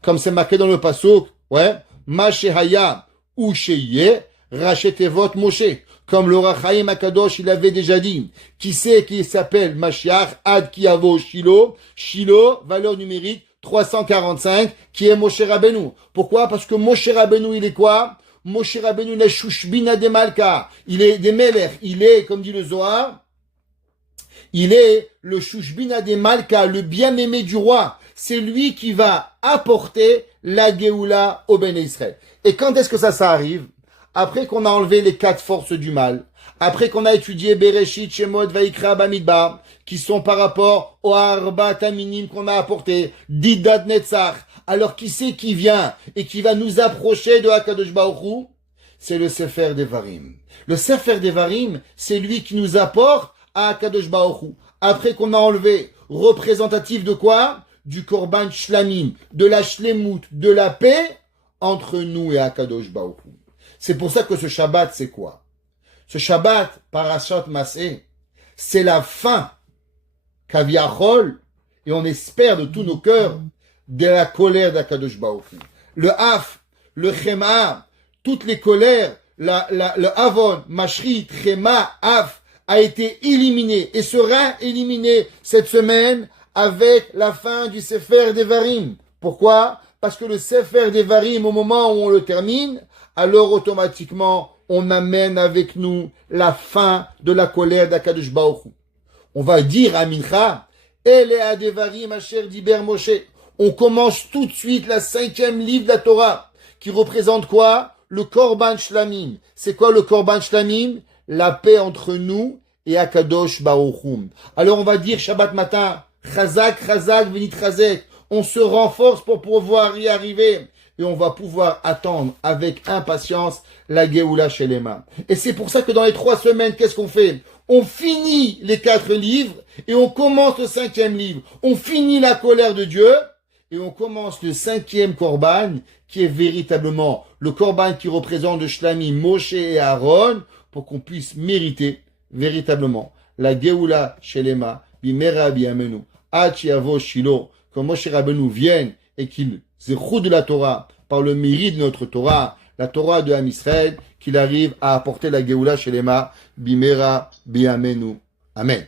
Comme c'est marqué dans le pasuk, ouais, Mashehaya ou Sheye, Rachetevot Moshe. Comme le Rachaim Akadosh, il avait déjà dit, qui c'est qui s'appelle Mashiach, Ad Kiavo Shilo, Shilo, valeur numérique, 345, qui est Moshe Rabbeinu. Pourquoi? Parce que Moshe Rabbeinu, il est quoi? Moshe Rabbeinu, il est Shushbina de Malka. Il est des Melech. Il est, comme dit le Zohar, il est le Shushbina de Malka, le bien-aimé du roi. C'est lui qui va apporter la Géoula au Béné Israël. Et quand est-ce que ça arrive? Après qu'on a enlevé les 4 forces du mal. Après qu'on a étudié Bereshit, Shemot, Vaikra, Bamidbar, qui sont par rapport au Arba Taminim qu'on a apporté, Didat Netzach. Alors qui c'est qui vient et qui va nous approcher de Akadosh Baruch Hu? C'est le Sefer Devarim. Le Sefer Devarim, c'est lui qui nous apporte à Akadosh Baruch Hu. après qu'on a enlevé, représentatif de quoi? Du korban shlamim, de la shlemut, de la paix entre nous et Akadosh Baruch Hu. C'est pour ça que ce Shabbat, c'est quoi? Ce Shabbat, Parashat Masé, c'est la fin, Kaviachol, et on espère de tous nos cœurs, de la colère d'Akadosh Baruch Hu. Le Haf, le Chema, toutes les colères, le Avon, Mashrit, Chema, Haf, a été éliminé et sera éliminé cette semaine avec la fin du Sefer Devarim. Pourquoi? Parce que le Sefer Devarim, au moment où on le termine, alors automatiquement, on amène avec nous la fin de la colère d'Akadosh Baruch Hu. On va dire à Mincha, Ele Devarim Asher Diber Moshe. On commence tout de suite la 5e livre de la Torah, qui représente quoi? Le Korban Shlamim. C'est quoi le Korban Shlamim? La paix entre nous et Akadosh Baruch Hu. Alors on va dire Shabbat matin, Chazak, Chazak, Venit Chazek. On se renforce pour pouvoir y arriver. Et on va pouvoir attendre avec impatience la Géoula Shelema. Et c'est pour ça que dans les 3 semaines, qu'est-ce qu'on fait? On finit les 4 livres et on commence le 5e livre. On finit la colère de Dieu et on commence le 5e Korban qui est véritablement le Korban qui représente le Shlami, Moshe et Aaron pour qu'on puisse mériter véritablement la Géoula Shelema, Bimera Biamenu, Hachiavo Shilo, quand Moshe Rabbeinu vienne et qu'il zéchou de la Torah, par le mérite de notre Torah, la Torah de Am Israël, qu'il arrive à apporter la Géoula Shelema, Bimera Biamenu. Amen.